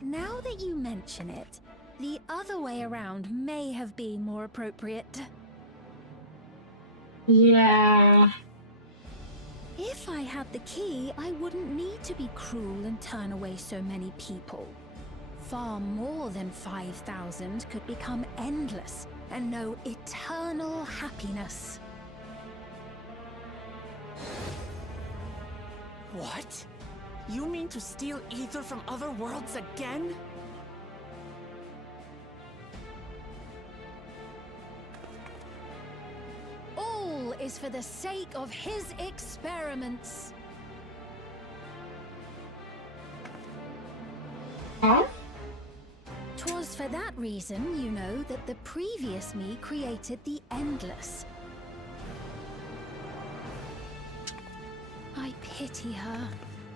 Now that you mention it, the other way around may have been more appropriate. Yeah. If I had the key, I wouldn't need to be cruel and turn away so many people. Far more than 5,000 could become endless and know eternal happiness. What? You mean to steal ether from other worlds again? All is for the sake of his experiments. Huh? 'Twas for that reason, you know, that the previous me created the Endless. I pity her.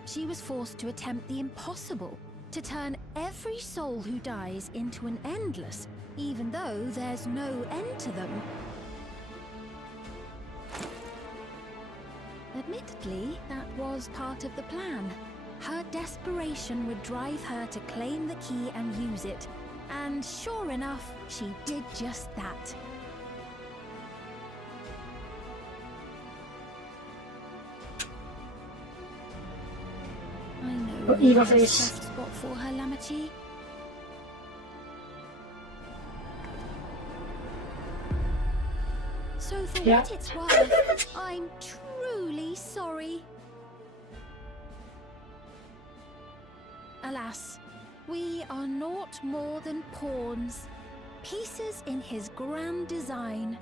She was forced to attempt the impossible, to turn every soul who dies into an Endless, even though there's no end to them. Admittedly, that was part of the plan. Her desperation would drive her to claim the key and use it. And sure enough, she did just that. I know you Evil have a face. soft spot for her, Lamachi. So for Yeah. what it's worth, I'm truly sorry. Alas, we are naught more than pawns, pieces in his grand design.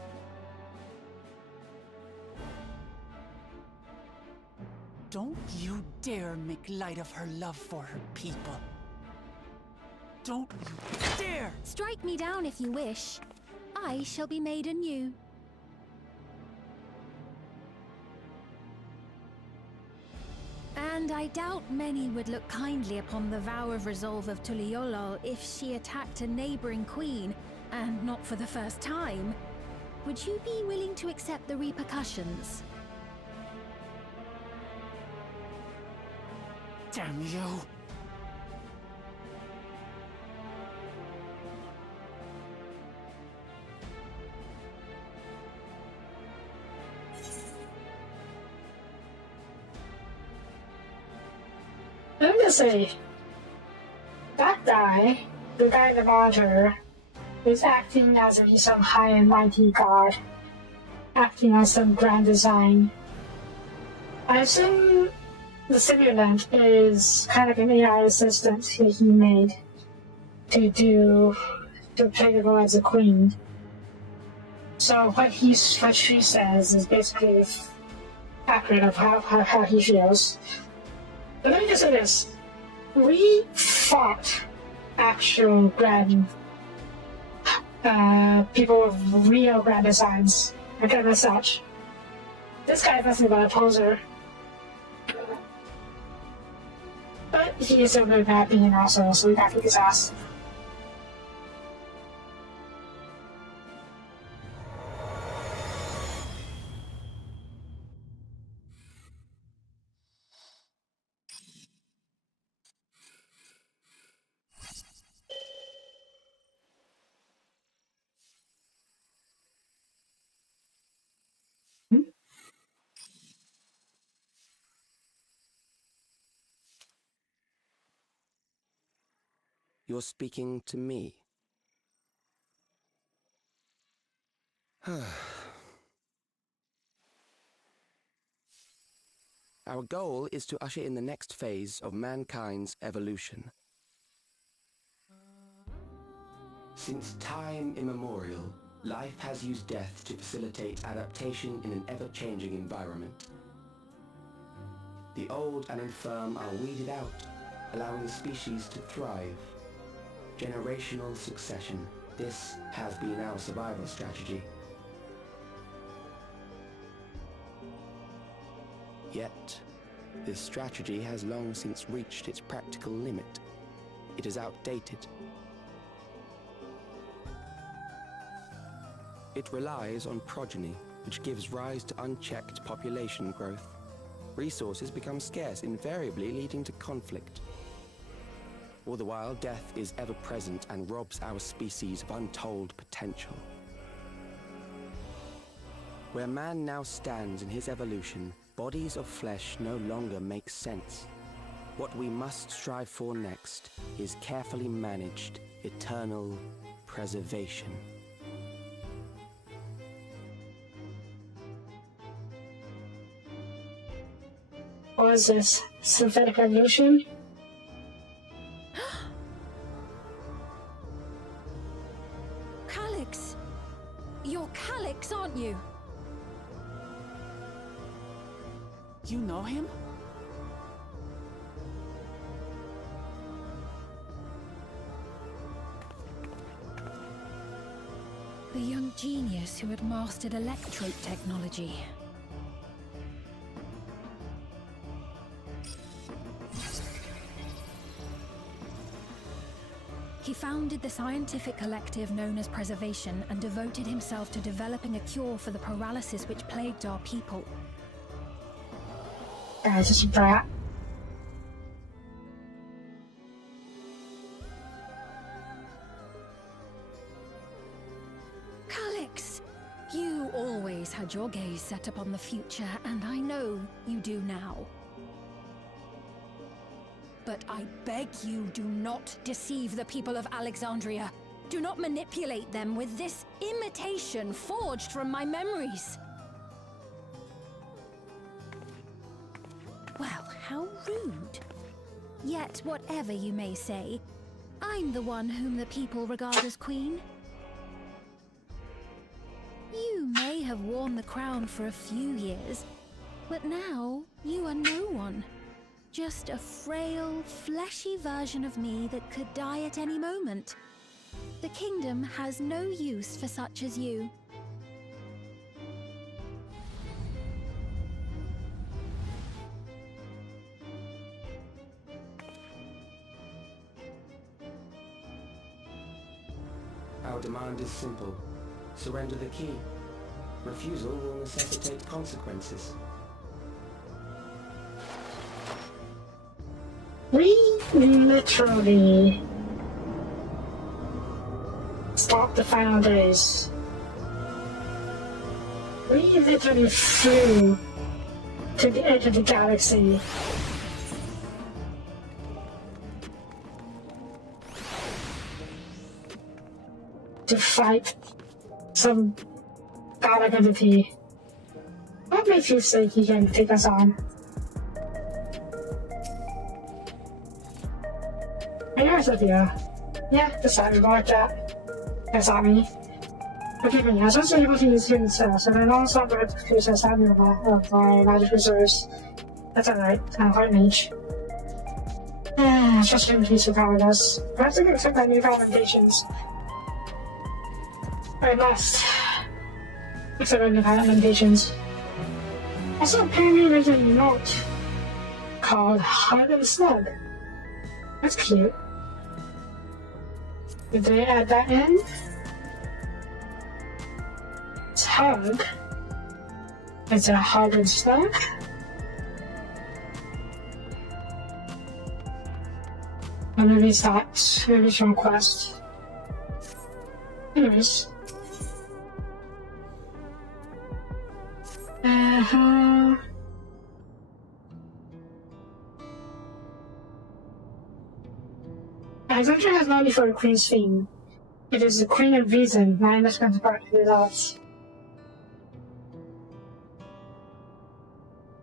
Don't you dare make light of her love for her people. Don't you dare! Strike me down if you wish. I shall be made anew. And I doubt many would look kindly upon the vow of resolve of Tuliolol if she attacked a neighboring queen, and not for the first time. Would you be willing to accept the repercussions? Damn you! Let me just say, that guy, the guy in the monitor, is acting as if he's some high and mighty god, acting on some grand design. I assume the simulant is kind of an AI assistant that he made to play the role as a queen. So what she says is basically accurate of how he feels. But let me just say this. We fought actual grand people with real grand designs, again as such. This guy is nothing but a poser. But he is a very bad being also, so we gotta kick his ass. You're speaking to me. Our goal is to usher in the next phase of mankind's evolution. Since time immemorial, life has used death to facilitate adaptation in an ever-changing environment. The old and infirm are weeded out, allowing the species to thrive. Generational succession. This has been our survival strategy. Yet, this strategy has long since reached its practical limit. It is outdated. It relies on progeny, which gives rise to unchecked population growth. Resources become scarce, invariably leading to conflict. All the while, death is ever present and robs our species of untold potential. Where man now stands in his evolution, bodies of flesh no longer make sense. What we must strive for next is carefully managed, eternal preservation. What is this? Synthetic evolution? Calyx! You're Calyx, aren't you? You know him? The young genius who had mastered electrope technology. He founded the scientific collective known as Preservation and devoted himself to developing a cure for the paralysis which plagued our people. Just a brat. Calyx! You always had your gaze set upon the future, and I know you do now. But I beg you, do not deceive the people of Alexandria. Do not manipulate them with this imitation forged from my memories. Well, how rude. Yet, whatever you may say, I'm the one whom the people regard as queen. You may have worn the crown for a few years, but now you are no one. Just a frail, fleshy version of me that could die at any moment. The kingdom has no use for such as you. Our demand is simple. Surrender the key. Refusal will necessitate consequences. We literally stopped the final days. We literally flew to the edge of the galaxy. To fight some godlike entity. What makes you think he can take us on? I know it's with you. Yeah, decided like that. That's not me. Forgive me, I was also able to use human cells, and I know some of the producers have me of my magic reserves. That's alright, I'm quite mage. Especially when he's superpowered us. Perhaps I can accept my new commendations. I must accept my new commendations. Also, apparently there's a note called Hug and Slug. That's cute. Did they add that in? It's hug. It's a hug and slug. Or maybe it's not. Maybe it's from Quest. Anyways. Alexandria has no need for the Queen's theme. It is the Queen of Reason, my understanding part of the results.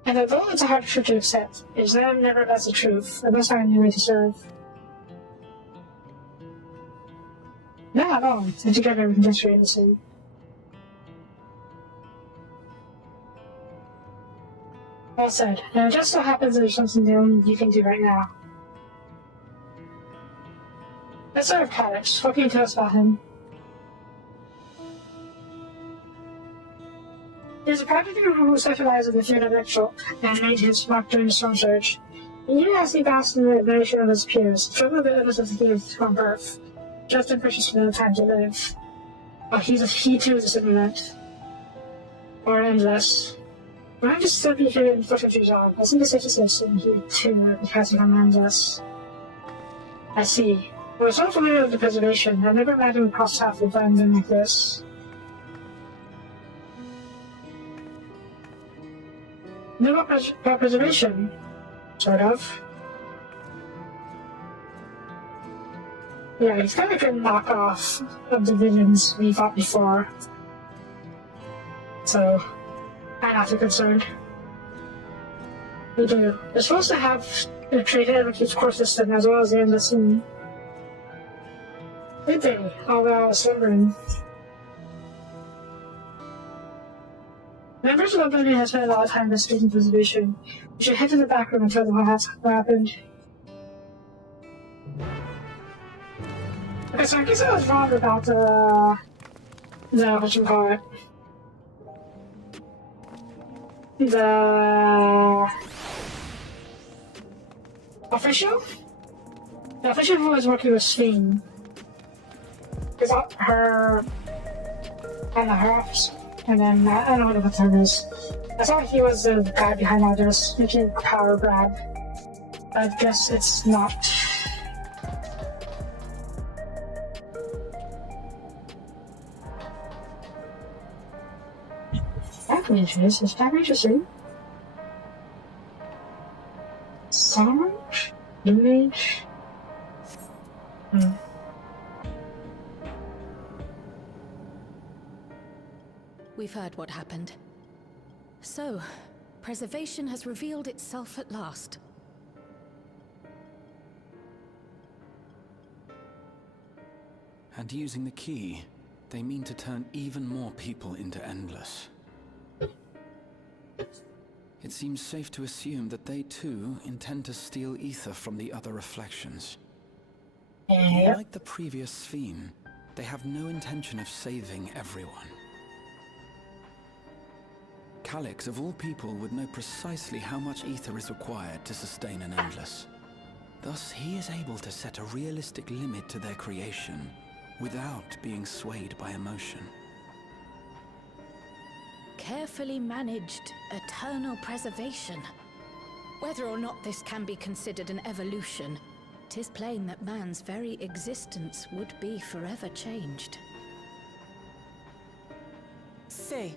And although it's a hard truth to accept, Islam never does the truth, and that's not a new way to serve. Not at all, and together we can just read the same. Well said, and it just so happens that there's something new you can do right now. Let's start with Calix. What can you tell us about him? He's a practitioner who specializes in the field of electrical and made his mark during the storm surge. He has the vast admiration of his peers, struggled with illness of the gift from birth, just and precious for the time to live. But he too is a stimulant. Or endless. When I'm just simply here in the future job, I think it's safe to say he too might be passing on endless. I see. We're so familiar with the preservation, I've never imagined we crossed paths with anything like this. No about preservation, sort of. Yeah, he's kind of like a knockoff of the villains we fought before. So, I'm not too concerned. We do. We're supposed to have a trade advocate's core system as well as the endless scene. Did they? Although I was slumbering. Members of the company have spent a lot of time investigating preservation. We should head to the back room and tell them what happened. Okay, so I guess I was wrong about the what you call it. The official? The official who was working with Swing. Is that her and her office? And then I don't know what the term is. I thought he was the guy behind all this, making power grab. I guess it's not. That mages, is that interesting? Summerage? New Age? We've heard what happened. So, preservation has revealed itself at last. And using the key, they mean to turn even more people into Endless. It seems safe to assume that they too intend to steal ether from the other reflections. Like the previous theme, they have no intention of saving everyone. Calix, of all people, would know precisely how much ether is required to sustain an Endless. Thus, he is able to set a realistic limit to their creation, without being swayed by emotion. Carefully managed eternal preservation. Whether or not this can be considered an evolution, 'tis plain that man's very existence would be forever changed. Say,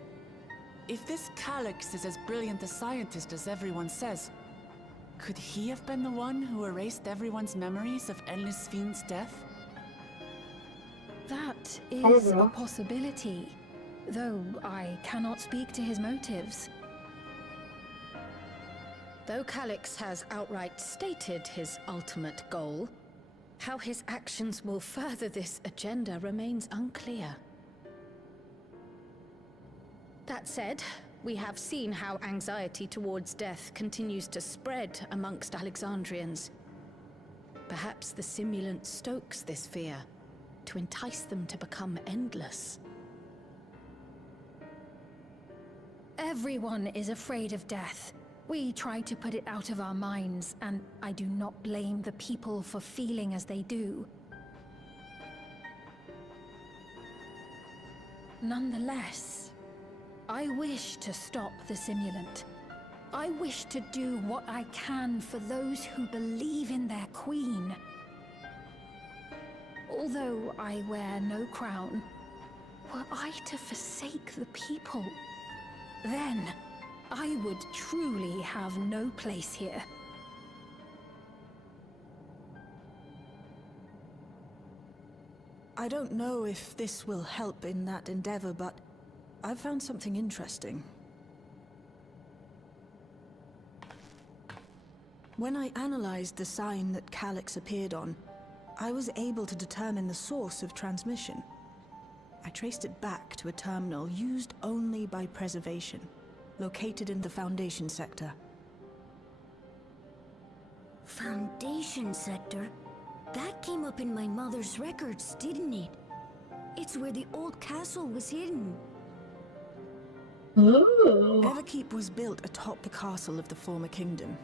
if this Calyx is as brilliant a scientist as everyone says, could he have been the one who erased everyone's memories of Endless Fiend's death? That is a possibility, though I cannot speak to his motives. Though Calyx has outright stated his ultimate goal, how his actions will further this agenda remains unclear. That said, we have seen how anxiety towards death continues to spread amongst Alexandrians. Perhaps the simulant stokes this fear, to entice them to become endless. Everyone is afraid of death. We try to put it out of our minds, and I do not blame the people for feeling as they do. Nonetheless, I wish to stop the simulant. I wish to do what I can for those who believe in their queen. Although I wear no crown, were I to forsake the people, then I would truly have no place here. I don't know if this will help in that endeavor, but I've found something interesting. When I analyzed the sign that Calyx appeared on, I was able to determine the source of transmission. I traced it back to a terminal used only by preservation, located in the Foundation sector. Foundation sector? That came up in my mother's records, didn't it? It's where the old castle was hidden. Ooh. Everkeep was built atop the castle of the former kingdom.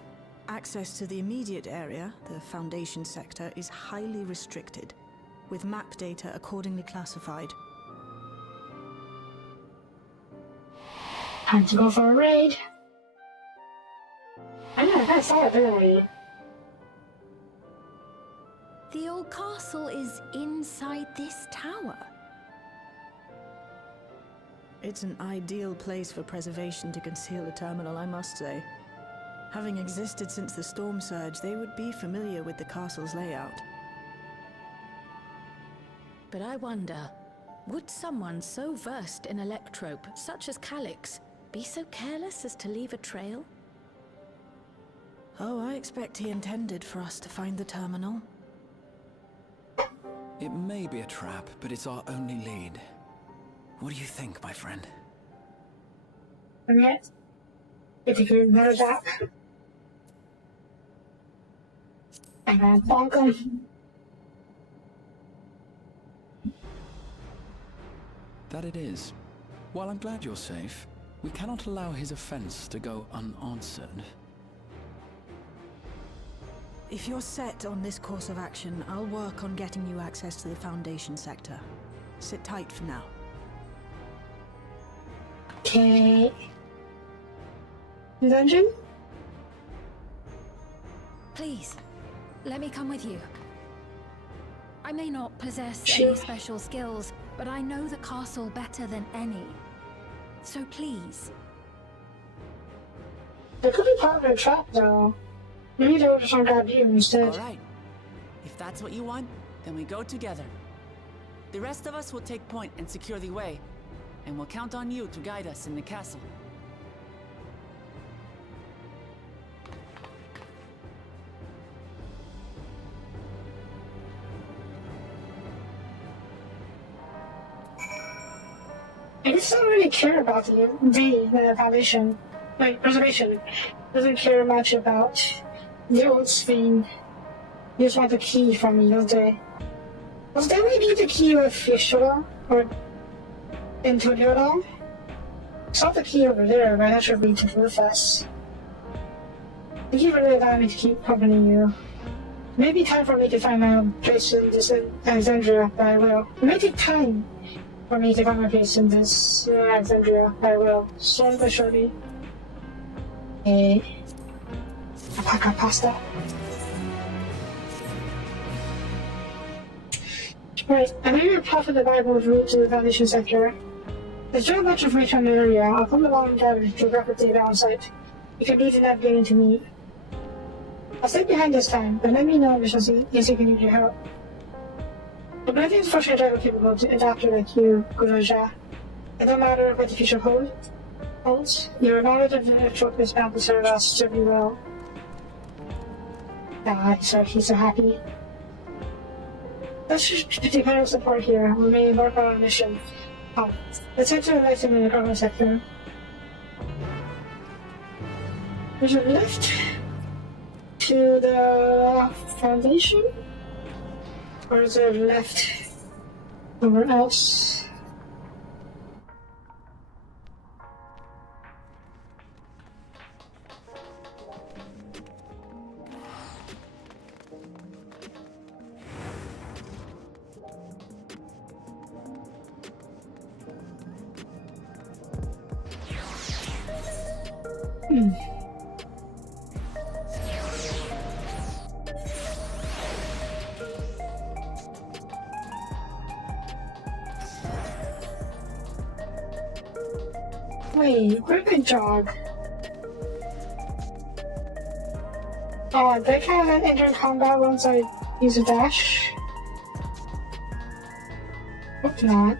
Access to the immediate area, the Foundation sector, is highly restricted, with map data accordingly classified. Time to go for a raid. I know, I saw it early. The old castle is inside this tower. It's an ideal place for preservation to conceal a terminal, I must say. Having existed since the storm surge, they would be familiar with the castle's layout. But I wonder, would someone so versed in electrope, such as Calyx, be so careless as to leave a trail? Oh, I expect he intended for us to find the terminal. It may be a trap, but it's our only lead. What do you think, my friend? And yet, if you can know that, and then bonk him. That it is. While I'm glad you're safe, we cannot allow his offense to go unanswered. If you're set on this course of action, I'll work on getting you access to the Foundation sector. Sit tight for now. Okay. Dungeon? Please, let me come with you. I may not possess Sure. any special skills, but I know the castle better than any. So please. There could be part of a trap, though. Maybe they were just on grab you instead. Alright. If that's what you want, then we go together. The rest of us will take point and secure the way, and we'll count on you to guide us in the castle. I just don't really care about the Foundation. Like, preservation doesn't care much about the old Spain. You just want the key from me, don't they? Was that maybe the key with Yeshua? Or into Yoda? It's not the key over there, but that should be to Rufus. I think you really allowed me to keep accompanying you. Maybe time for me to find my own place in this Alexandria, but I will. It may take time for me to find my place in this Alexandria, but I will. Slowly but surely. A pack of pasta. Right, I know you're part of the Bible route to the Foundation sector. There's very much information on the area. I'll come along and gather geographic data on site. You can lead in navigating to me. I'll stay behind this time, but let me know if you can need your help. But I think it's fortunate I'm capable to adapter like you, Guroja. It don't matter what the future holds. Your knowledge of the trope is bound to serve us to be well. He's so happy. Let's just depend on support here. We may embark on our mission. Let's head to the lighting in the government sector. There's a lift to the Foundation? Or is there a left somewhere else? Wait, where did I jog? Oh, they can't enter combat once I use a dash? Hope not.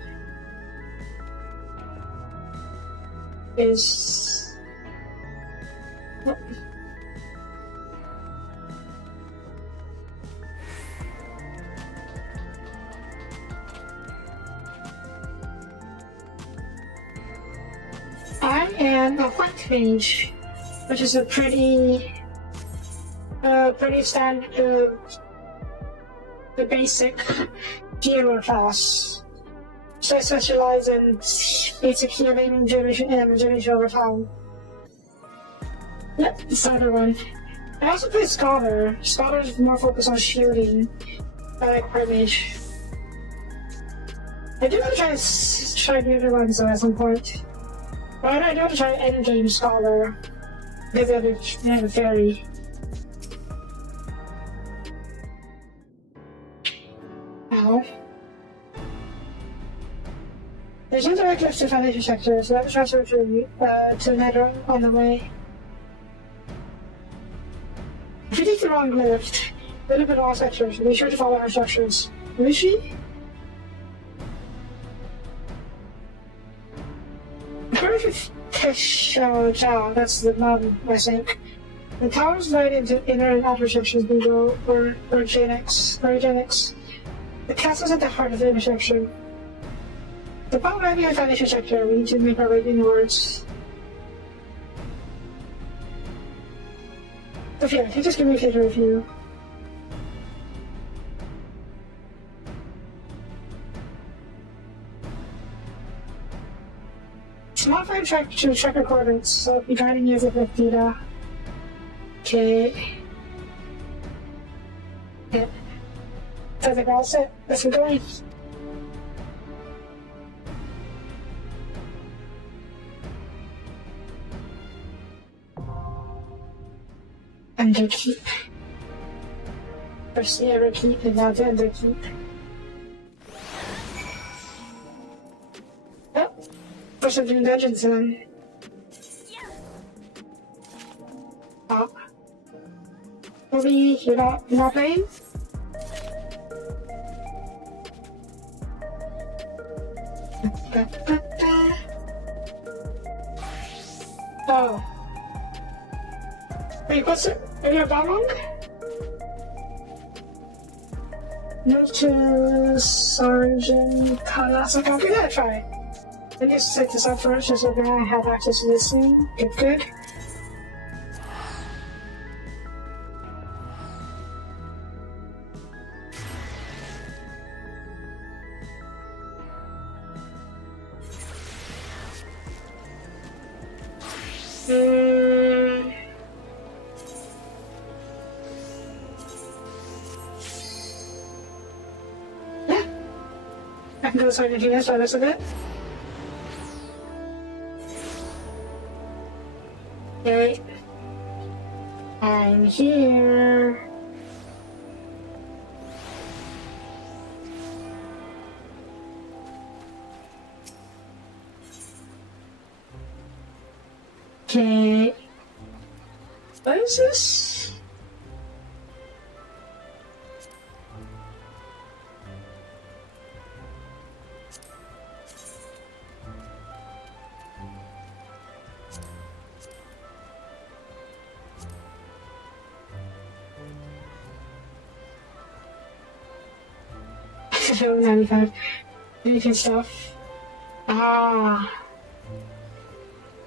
Nope. I am a white mage, which is a pretty standard, the basic healer class. So I specialize in basic healing, generation, and regeneration over time. Yep, the starter one. I also play Scholar. Scholar is more focused on shielding. I like white mage. I do want to try the other ones though at some point. But I do want to try endgame Scholar. Because they have a fairy. Ow. There's no direct lift to the Foundation sector, so let's transfer to Nether on the way. If you take the wrong lift, we'll look at all sectors, be sure to follow our instructions. Who is she? Chow, that's the mountain, I think. The towers light into inner and outer sections below, or Genix. The castle's at the heart of the intersection. The power of the Foundation sector, we need to make our way inwards. Sophia, can you just give me a favor with you? It's modified to tracker coordinates, so I'll be guiding you with data. Okay. Yep. Sounds like we're all set. Let's get going. Underkeep. First the Everkeep and now the Underkeep. Oh, first I'm doing dungeons then. Oh. Maybe you're not playing? Oh. Wait, what's it? Are you a Balrog? Move to Sergeant Kanas. Okay, I'll give that a try. Let me just set this up first, just so that I have access to this thing. Good. Go sign a genius by the looks of it. Okay. I'm here. Okay. What is this? Show 95. Anything stuff. I'm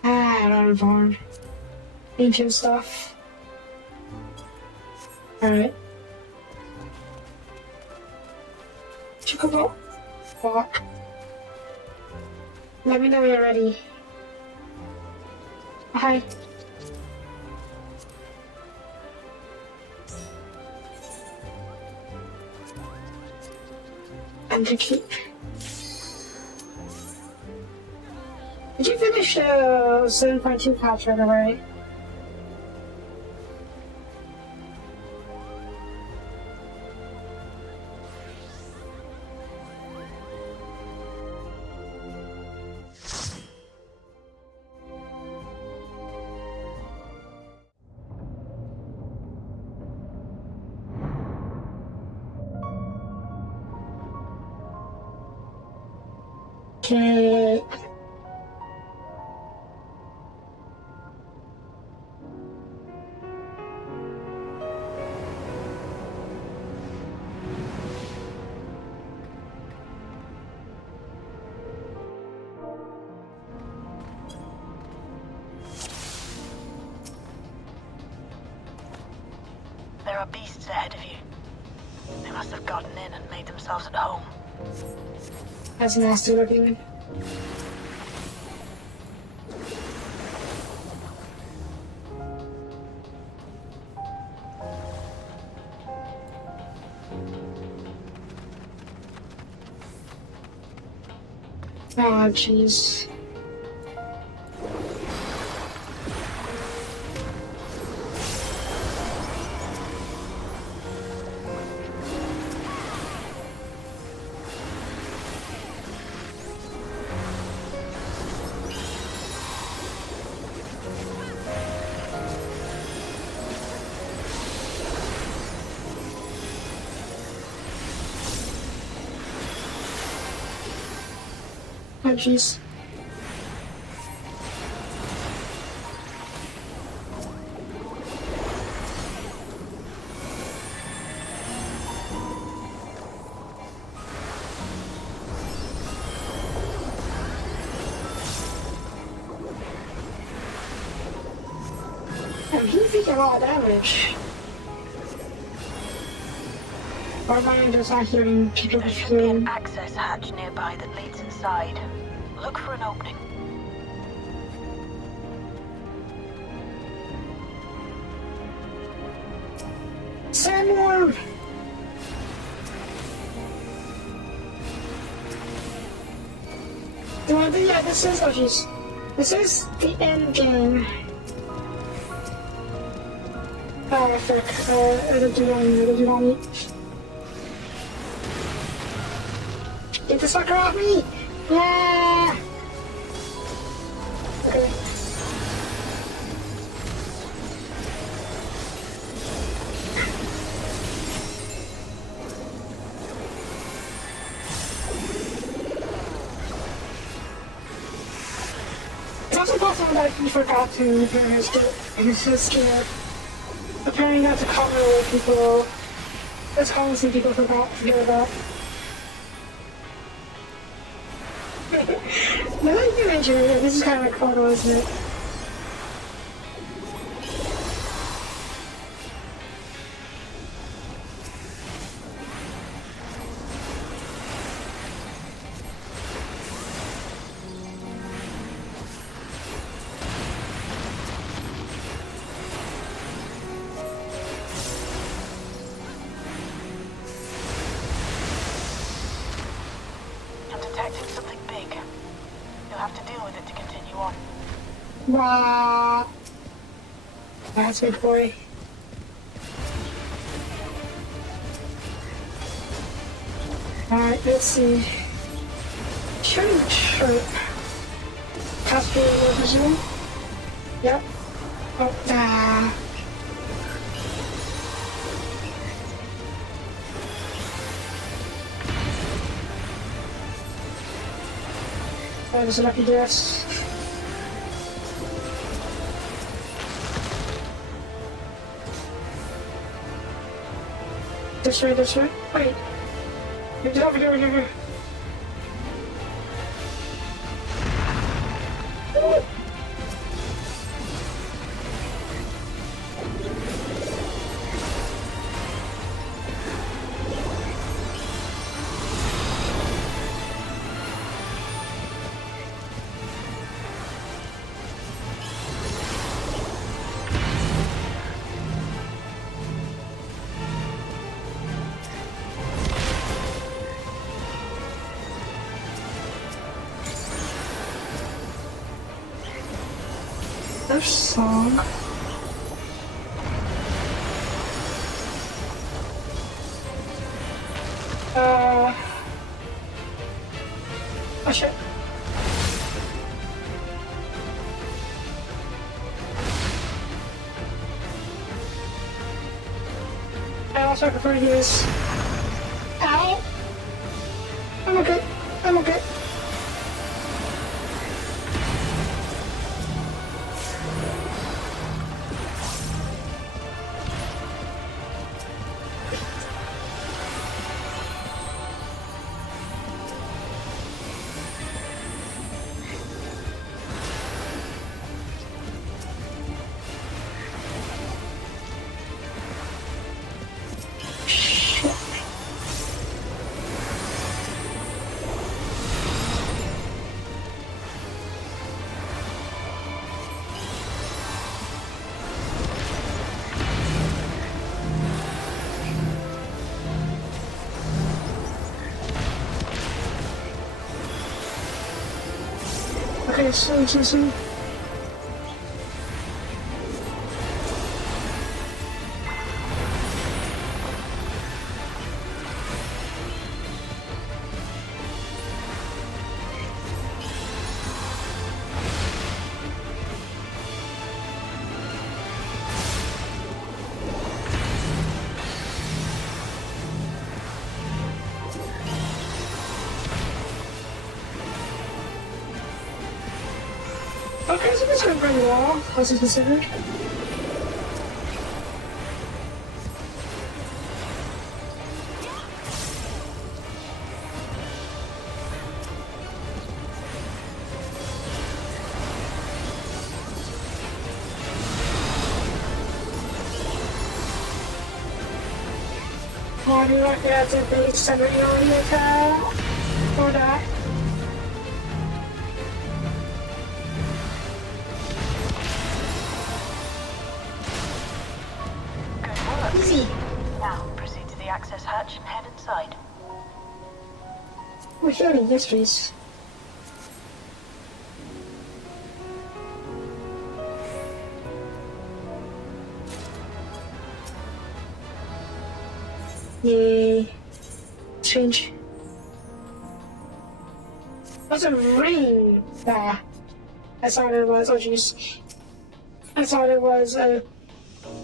uninformed. Ancient stuff. Alright. Chocobo. Walk. Let me know when you're ready. Hi. And to keep. Did you finish 7.2 patch right away? Okay. There are beasts ahead of you. They must have gotten in and made themselves at home. That's nasty looking. Oh, jeez. Oh, jeez. Oh, he's taking a lot of damage. Or am I just not hearing people There should be an scream? access hatch nearby that leads inside. Look for an opening. Sandworm! Yeah, this is, oh jeez. This is the end game. Oh, frick. I don't do not need. Get this fucker off me! Yeah! Okay. It's also possible that he forgot to repair his kit, and he's so scared. Apparently not to cover away people. That's common some people forget about. Now that you mention it, this is kind of like photo, isn't it? deal with it to continue on. Wow. That's a good boy. Alright, let's see. Sure. Casper revision. Yep. Oh, ah. That is a lucky guess. This way. Wait. Get over here. Their song. Oh shit. I also prefer to use. Ow! I'm okay. Okay, so. Okay, so this went pretty well, as is considered. Why do you want to be somebody on your car? Or that? Easy. Now, proceed to the access hatch and head inside. We're hearing this, please. Yay. Change. That's a ring! Ah. I thought it was, oh jeez. I thought it was a...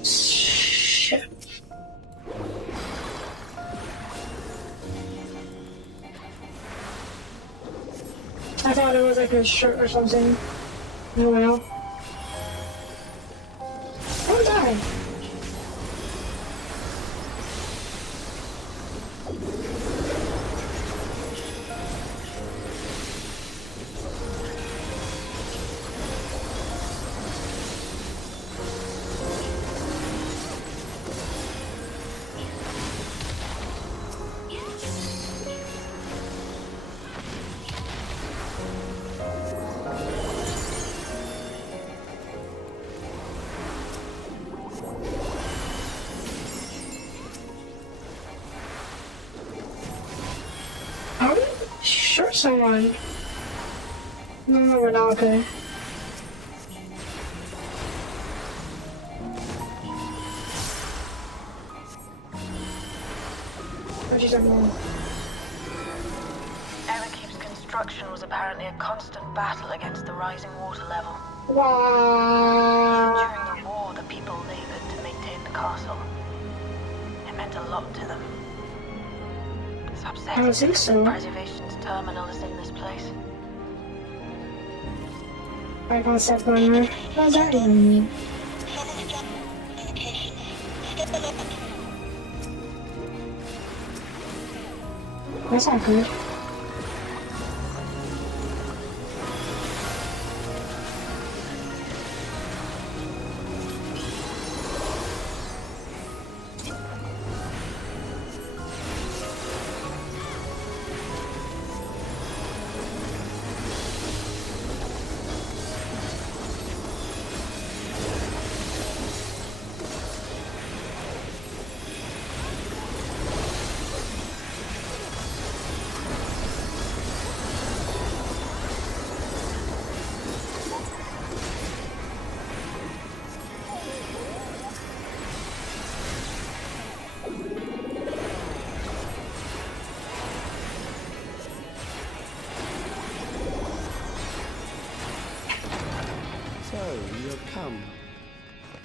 Shit. I thought it was like a shirt or something. Oh well. Oh, die! Someone. No, we're not okay. What you talking about? Everkeep's construction was apparently a constant battle against the rising water level. Wow. During the war, the people labored to maintain the castle. It meant a lot to them. It's upsetting I don't think so. Preservation's terminal is in this place. I can't set burner. What does that even mean? That's not good. So, you have come.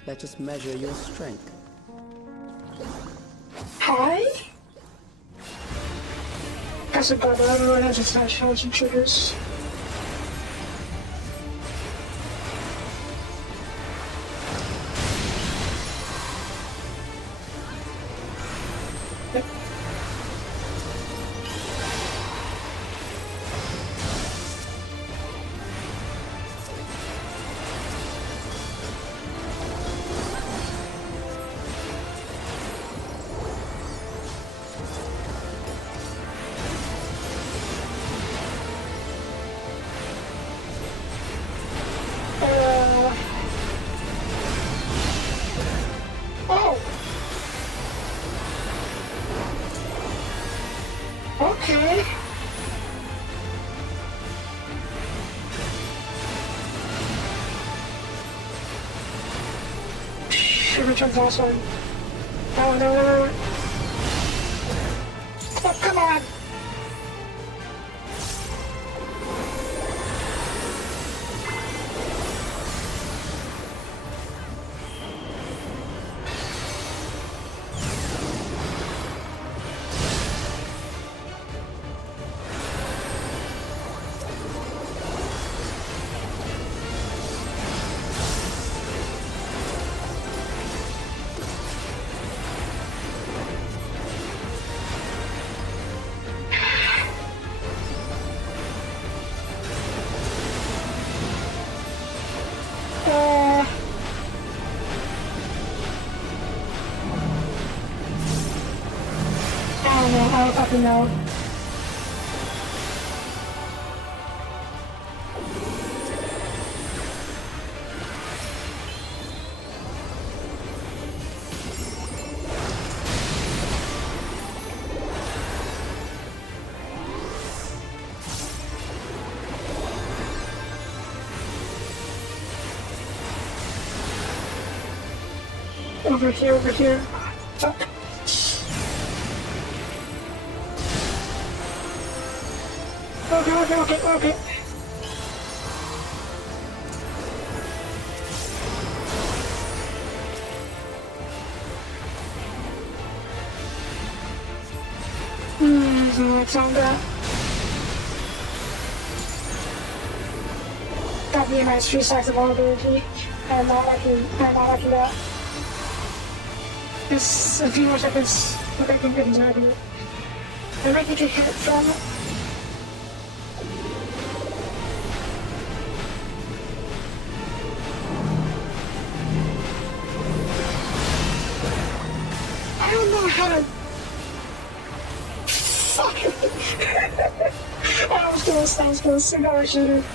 Let us measure your strength. Hi? Guess about that, everyone has its nationals and triggers. Yep. Oh! Okay. Which one's last one? Oh, no. Oh, come on! I don't fucking know. Over here. Fuck. Okay. Alexandra. That'd be a nice 3 stacks of vulnerability. I'm not liking that. Just a few more seconds. What I think it is gonna do. I might need to hit it from it. I don't know how to... Fuck. I was close. No, I should've.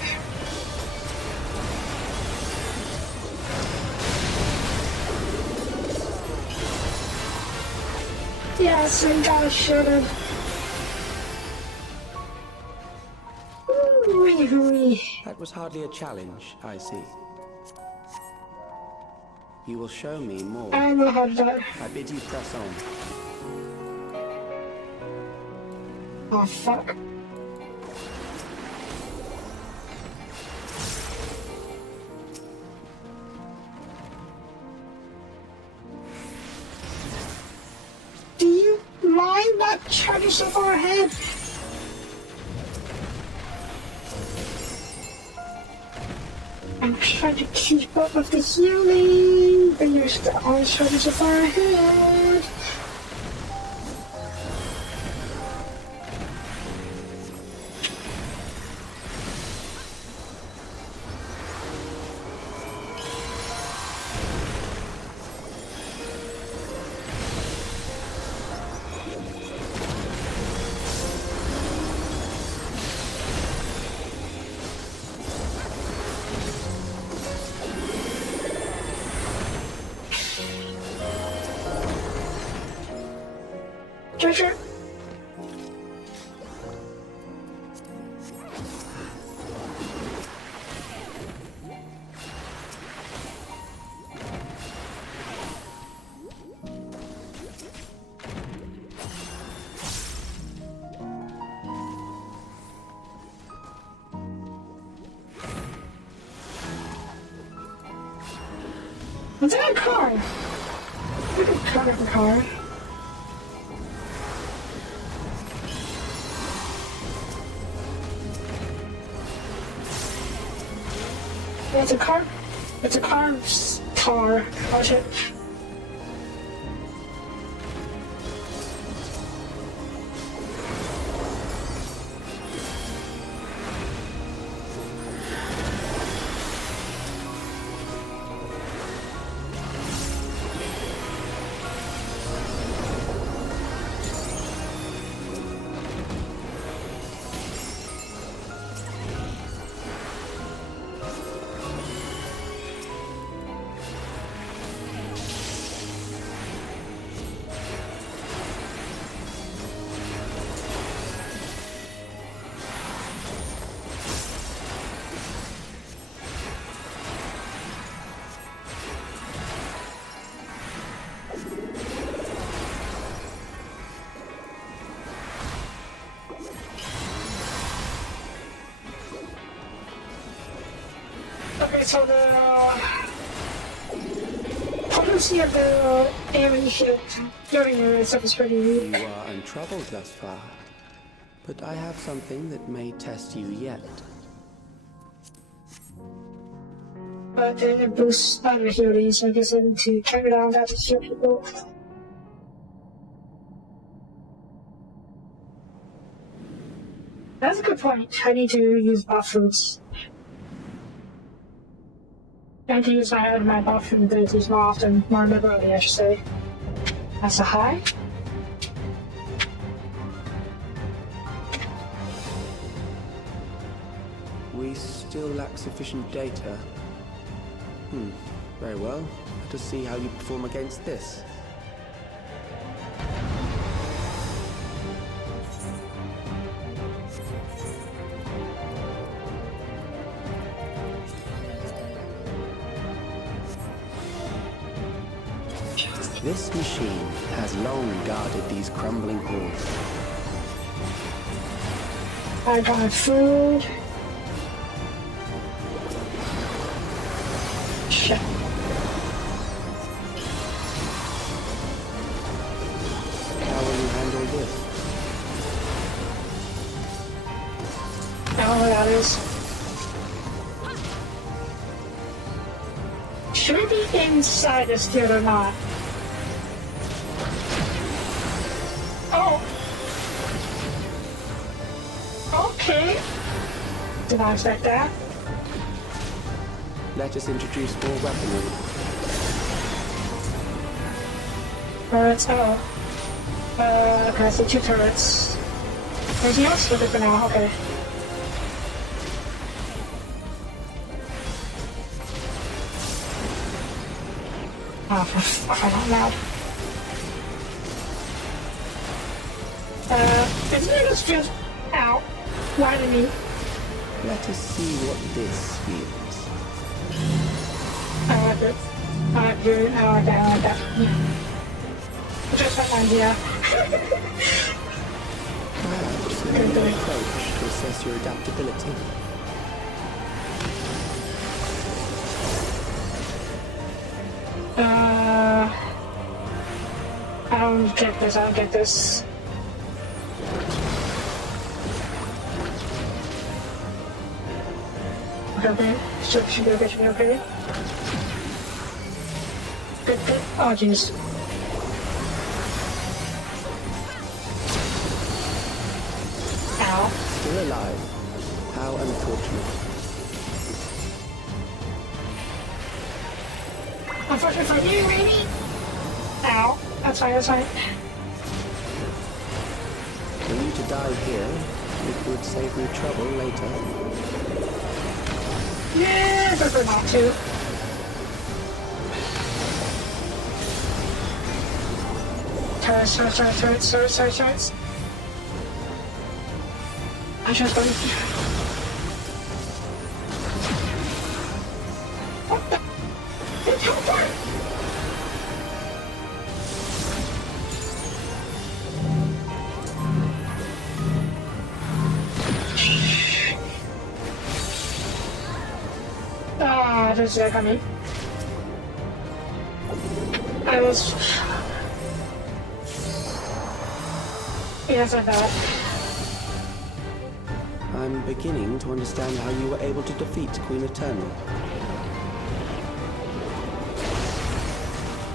Yes, I should've. Ooh. me. That was hardly a challenge, I see. You will show me more. I don't know how to die. I bid you press on. Oh, fuck. Do you mind not charging so far ahead? I'm trying to keep up with the healing, but you're still always charging so far ahead. Treasure. Is that a card? Look at the card of the card. It's a car. It's a car. Oh shit. Okay, so the potency of the ammunition during the stuff is pretty weak. You are untroubled thus far, but I have something that may test you yet. But it boosts other healing, so I guess I need to turn it on that to heal people. That's a good point. I need to use buff foods. I need to use my buff food abilities more often, more liberally, I should say. That's a high. We still lack sufficient data. Very well. Let us see how you perform against this. This machine has long guarded these crumbling halls. I got food. Shit. How will you handle this? I don't know what that is. Should I be inside this field or not? Oh. Okay. Did not expect that. Let us introduce more weaponry. Turrets, oh. Okay, so 2 turrets. Anything else? Look for now, okay. Oh, for crying out loud. Isn't it just ow? Why did he? Let us see what this feels. I like it. I like it. I like that. I like that. Just an idea. Perhaps a new approach to assess your adaptability. I don't get this. I don't get this. Okay. Should be okay. Should be okay. Good. Good. Oh jeez. Ow. Still alive. How unfortunate. Unfortunate for you, baby. Ow. That's fine. That's fine. For you to die here, it would save me trouble later. Yeah, prefer not to. Turrets. I just don't. What the? It's over! Ah, there's that coming. I was. Yes, I thought. I'm beginning to understand how you were able to defeat Queen Eternal.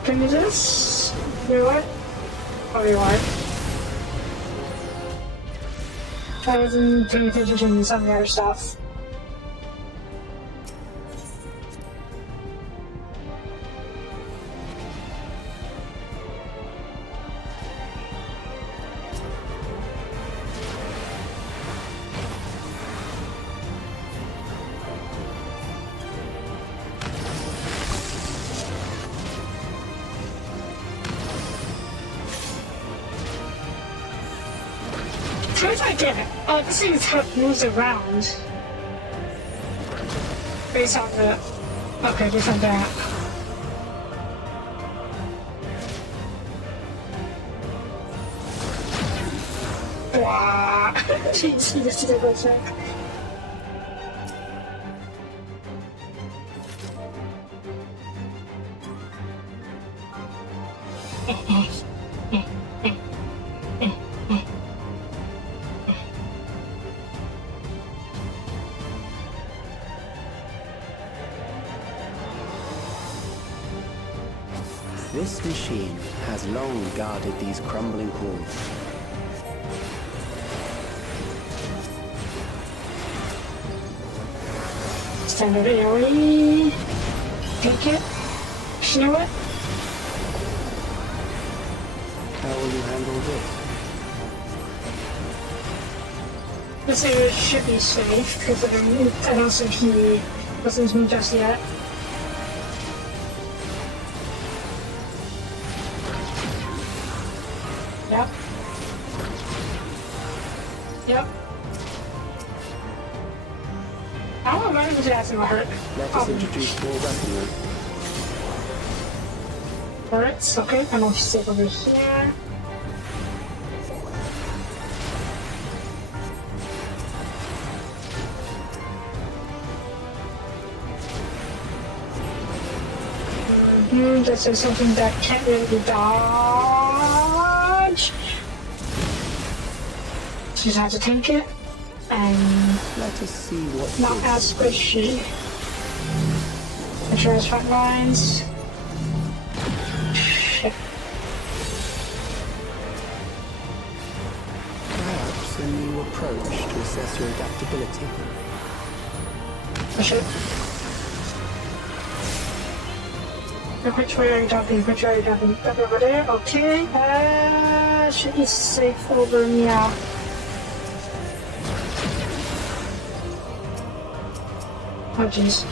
Can you just rewind? Oh, rewind. I wasn't paying attention to some of the other stuff. First I get it. This thing's how it moves around. Based on the... Okay, based on that. Wow. Jeez, he just did a good check. This machine has long guarded these crumbling halls. Standard AoE. Take it. Show it. How will you handle this? This area should be safe, considering I don't think he listens to me just yet. Yep. Yep. I don't know if that's gonna hurt. Let us introduce more weaponry. Turrets, okay, and I'll just take over here. This is something that can't really dodge. Just have to take it, and let us see what not as squishy. Control front lines. Shit. Perhaps a new approach to assess your adaptability. Shit. Which way are you jumping? Which way are you jumping? Up over there? Okay. Should be safe over now. Oh jeez.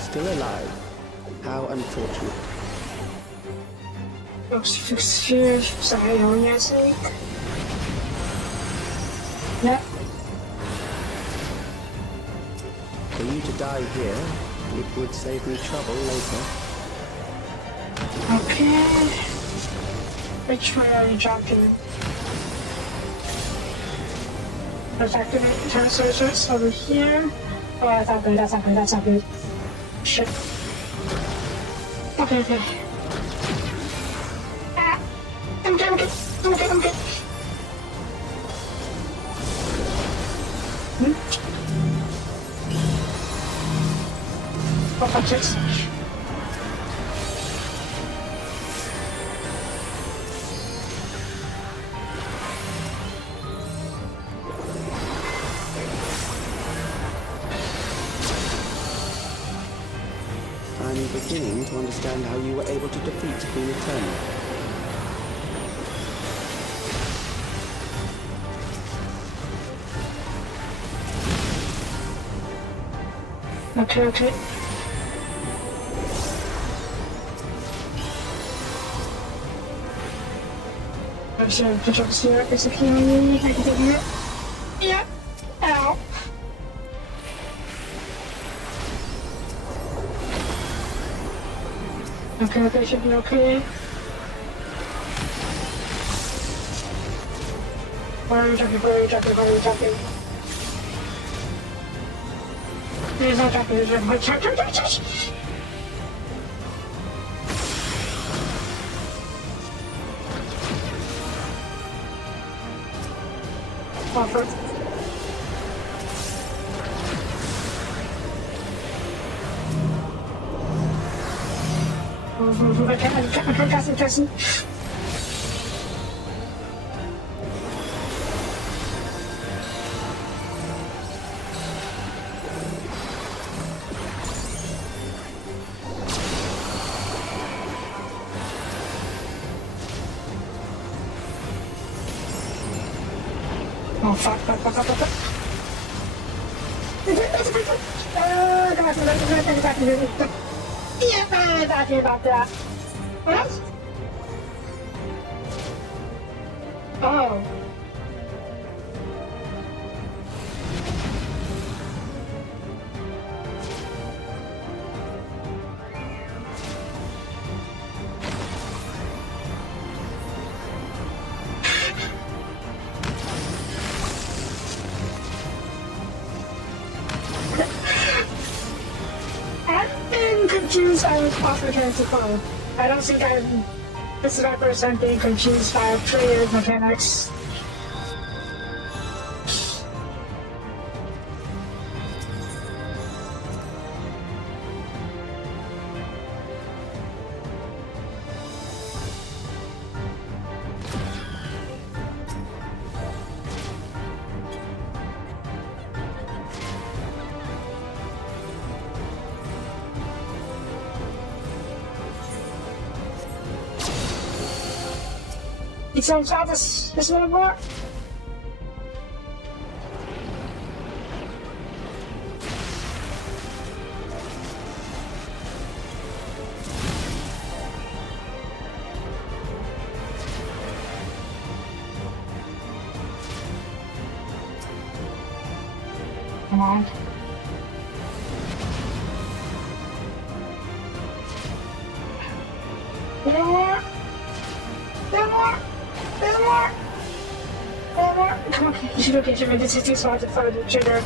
Still alive. How unfortunate. Sphere, sorry, orienting. Yep. For you to die here, it would save me trouble later. Okay. Which way are you jumping? Let's activate the translators over here. Oh, that's not good, that's not good, that's not good. Shit. Okay, okay. Ah! I'm good, I'm good, I'm good, I'm good. Oh, fuck it. I'm beginning to understand how you were able to defeat Queen Eternal. Okay, okay. I'm sure the jump here is a key. I can take it. Yeah. Ow. Okay, okay, should be okay. Where are you jumping? Where are you jumping? Where are you jumping? There's no jumping, there's no jumping. Offer. I'm casting. Oh, fuck. Yeah, I'm happy about that. What? Oh. I'm confused by the off return to call. I don't think this is my first time being confused by player mechanics. It sounds like this one more. Come on. One more. Come on, you should okay, Jimmy. This is too small to follow the trigger.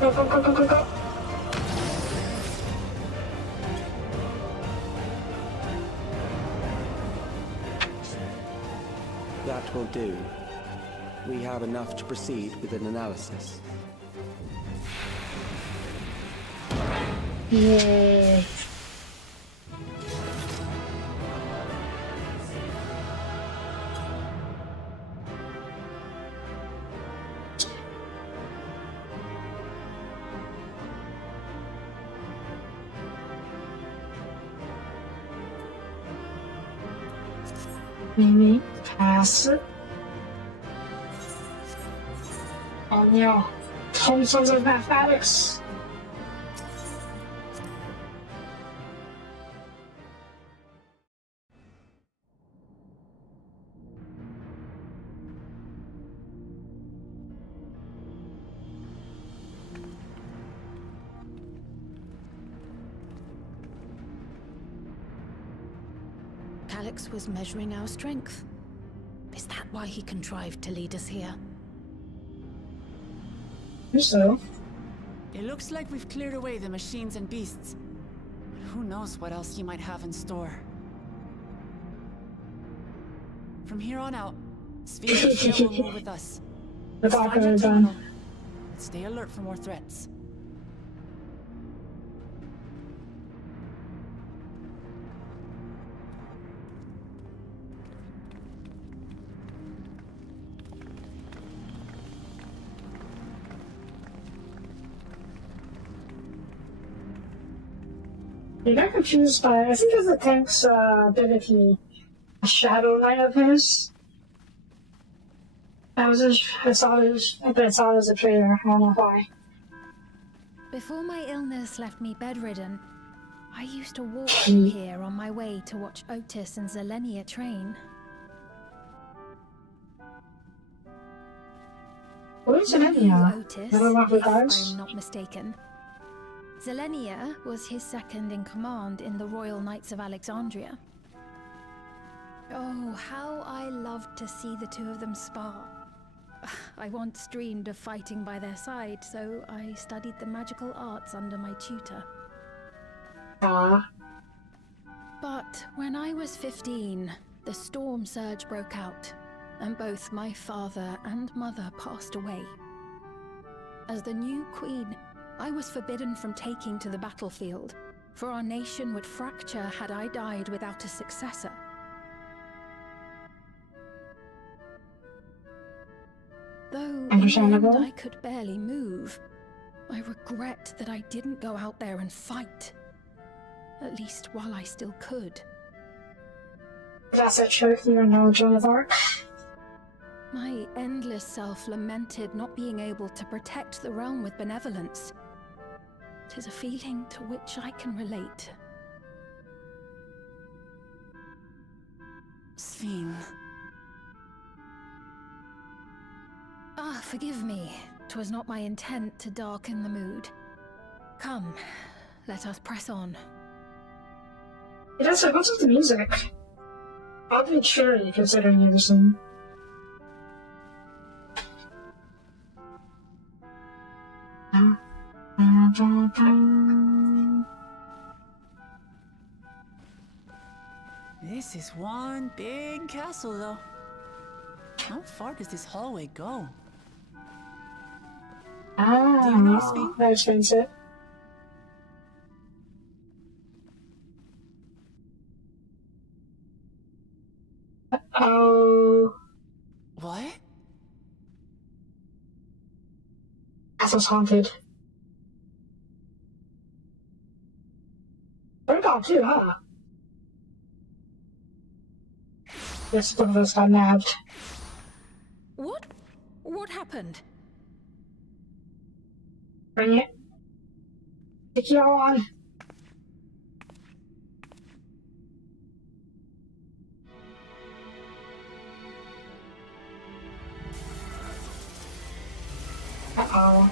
Go. That will do. We have enough to proceed with an analysis. Yay. Mimi pass. Oh no, tons of mathematics. Alex was measuring our strength. Is that why he contrived to lead us here? So, It looks like we've cleared away the machines and beasts. But who knows what else he might have in store. From here on out, Sphere will move with us. the Find Valkyrie your done. terminal, and stay alert for more threats. You got confused by, I think it's the tank's ability, a shadow knight of his. I saw it as a trailer, I don't know why. Before my illness left me bedridden, I used to walk through here on my way to watch Otis and Zelenia train. Where's You knew Zelenia? Otis, Never mind the if guys. I'm not mistaken. Zelenia was his second in command in the Royal Knights of Alexandria. Oh, how I loved to see the two of them spar. I once dreamed of fighting by their side, so I studied the magical arts under my tutor. Ah, But when I was 15, the storm surge broke out, and both my father and mother passed away. As the new queen, I was forbidden from taking to the battlefield, for our nation would fracture had I died without a successor. Though in the Understandable. end I could barely move, I regret that I didn't go out there and fight. At least while I still could. that's a truth, you know, Joan of Arc. My endless self lamented not being able to protect the realm with benevolence. 'Tis a feeling to which I can relate. Sphene. Ah, forgive me. 'Twas not my intent to darken the mood. Come, let us press on. It also, what's with the music? Oddly cheery considering everything. This is one big castle, though. How far does this hallway go? Ah, Do you know, Sphene? that explains it. Oh, What? castle's haunted. We're gone too, huh? Yes, both of us got nabbed. What? What happened? Bring it. Take you all on. Uh-oh.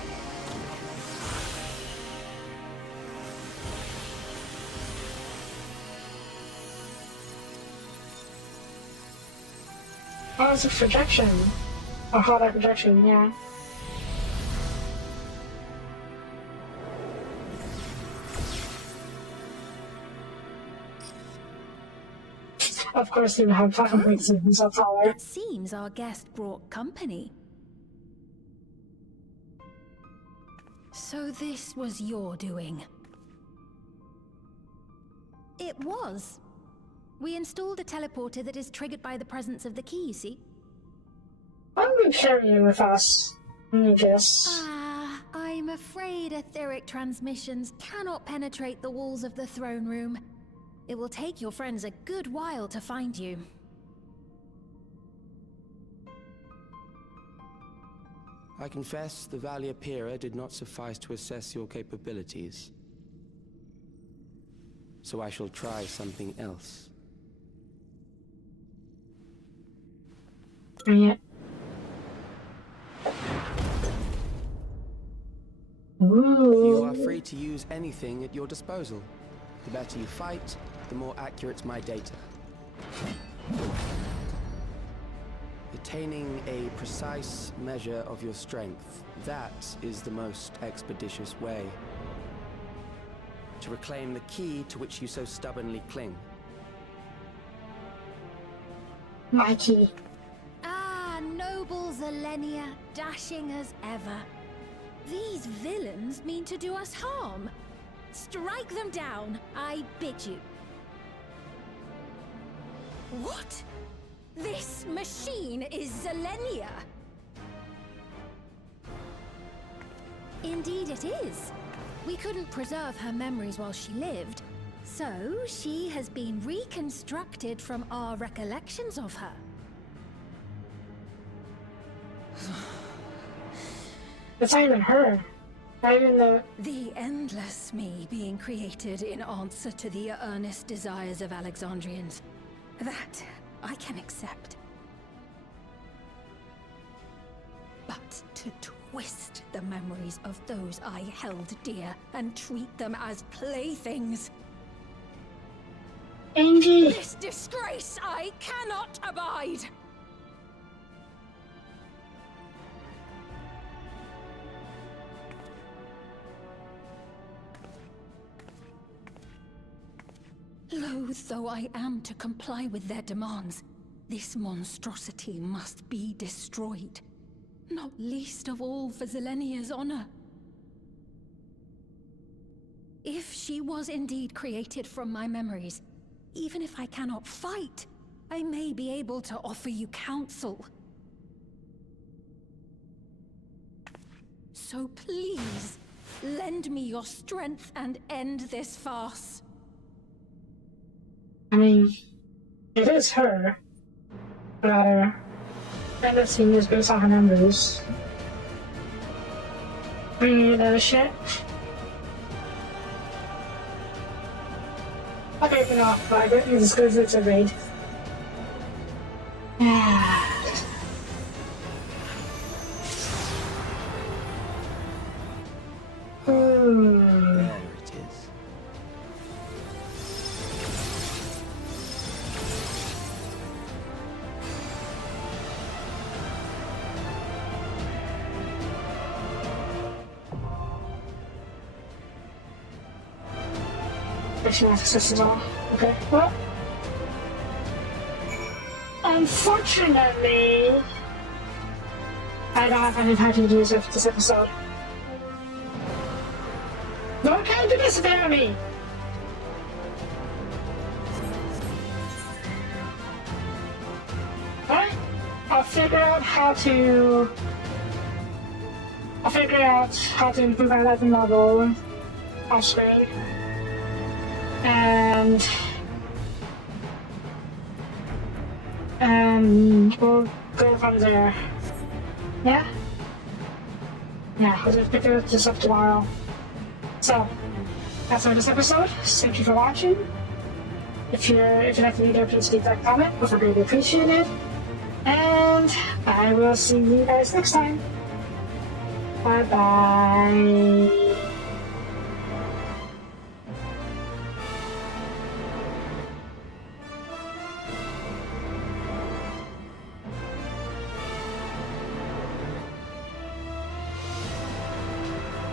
Oh, it's a projection. A hot air projection, yeah. Of course, you have fucking reasons, that's all right. It seems our guest brought company. So this was your doing? It was. We installed a teleporter that is triggered by the presence of the key, you see? Why don't we carry you with us? I guess. Ah, I'm afraid etheric transmissions cannot penetrate the walls of the throne room. It will take your friends a good while to find you. I confess the Valia Pira did not suffice to assess your capabilities. So I shall try something else. Bring it. Ooh. You are free to use anything at your disposal. The better you fight, the more accurate my data. Attaining a precise measure of your strength, that is the most expeditious way to reclaim the key to which you so stubbornly cling. My key. Ah, noble Zilenia, dashing as ever. These villains mean to do us harm. Strike them down, I bid you. What? This machine is Zilenia! Indeed it is. We couldn't preserve her memories while she lived, so she has been reconstructed from our recollections of her. It's not even her. Not even The endless me being created in answer to the earnest desires of Alexandrians. That I can accept. But to twist the memories of those I held dear and treat them as playthings. Angie. This disgrace I cannot abide! Loath though I am to comply with their demands, this monstrosity must be destroyed. Not least of all for Zilenia's honor. If she was indeed created from my memories, even if I cannot fight, I may be able to offer you counsel. So please, lend me your strength and end this farce. I mean, it is her. But and the scene is based on her memories. Shit. Okay, you know, but I guess it's good it's a raid. There it is. Mission access is on. Okay, well. Unfortunately, I don't have any time to do this episode. No one can do this to me! Alright, I'll figure out how to improve my life level off screen. And we'll go from there. Yeah? Yeah, I'll just pick this up tomorrow. So, that's all this episode. Thank you for watching. If you'd like the video, please leave that comment. It would really appreciate it. And I will see you guys next time. Bye bye.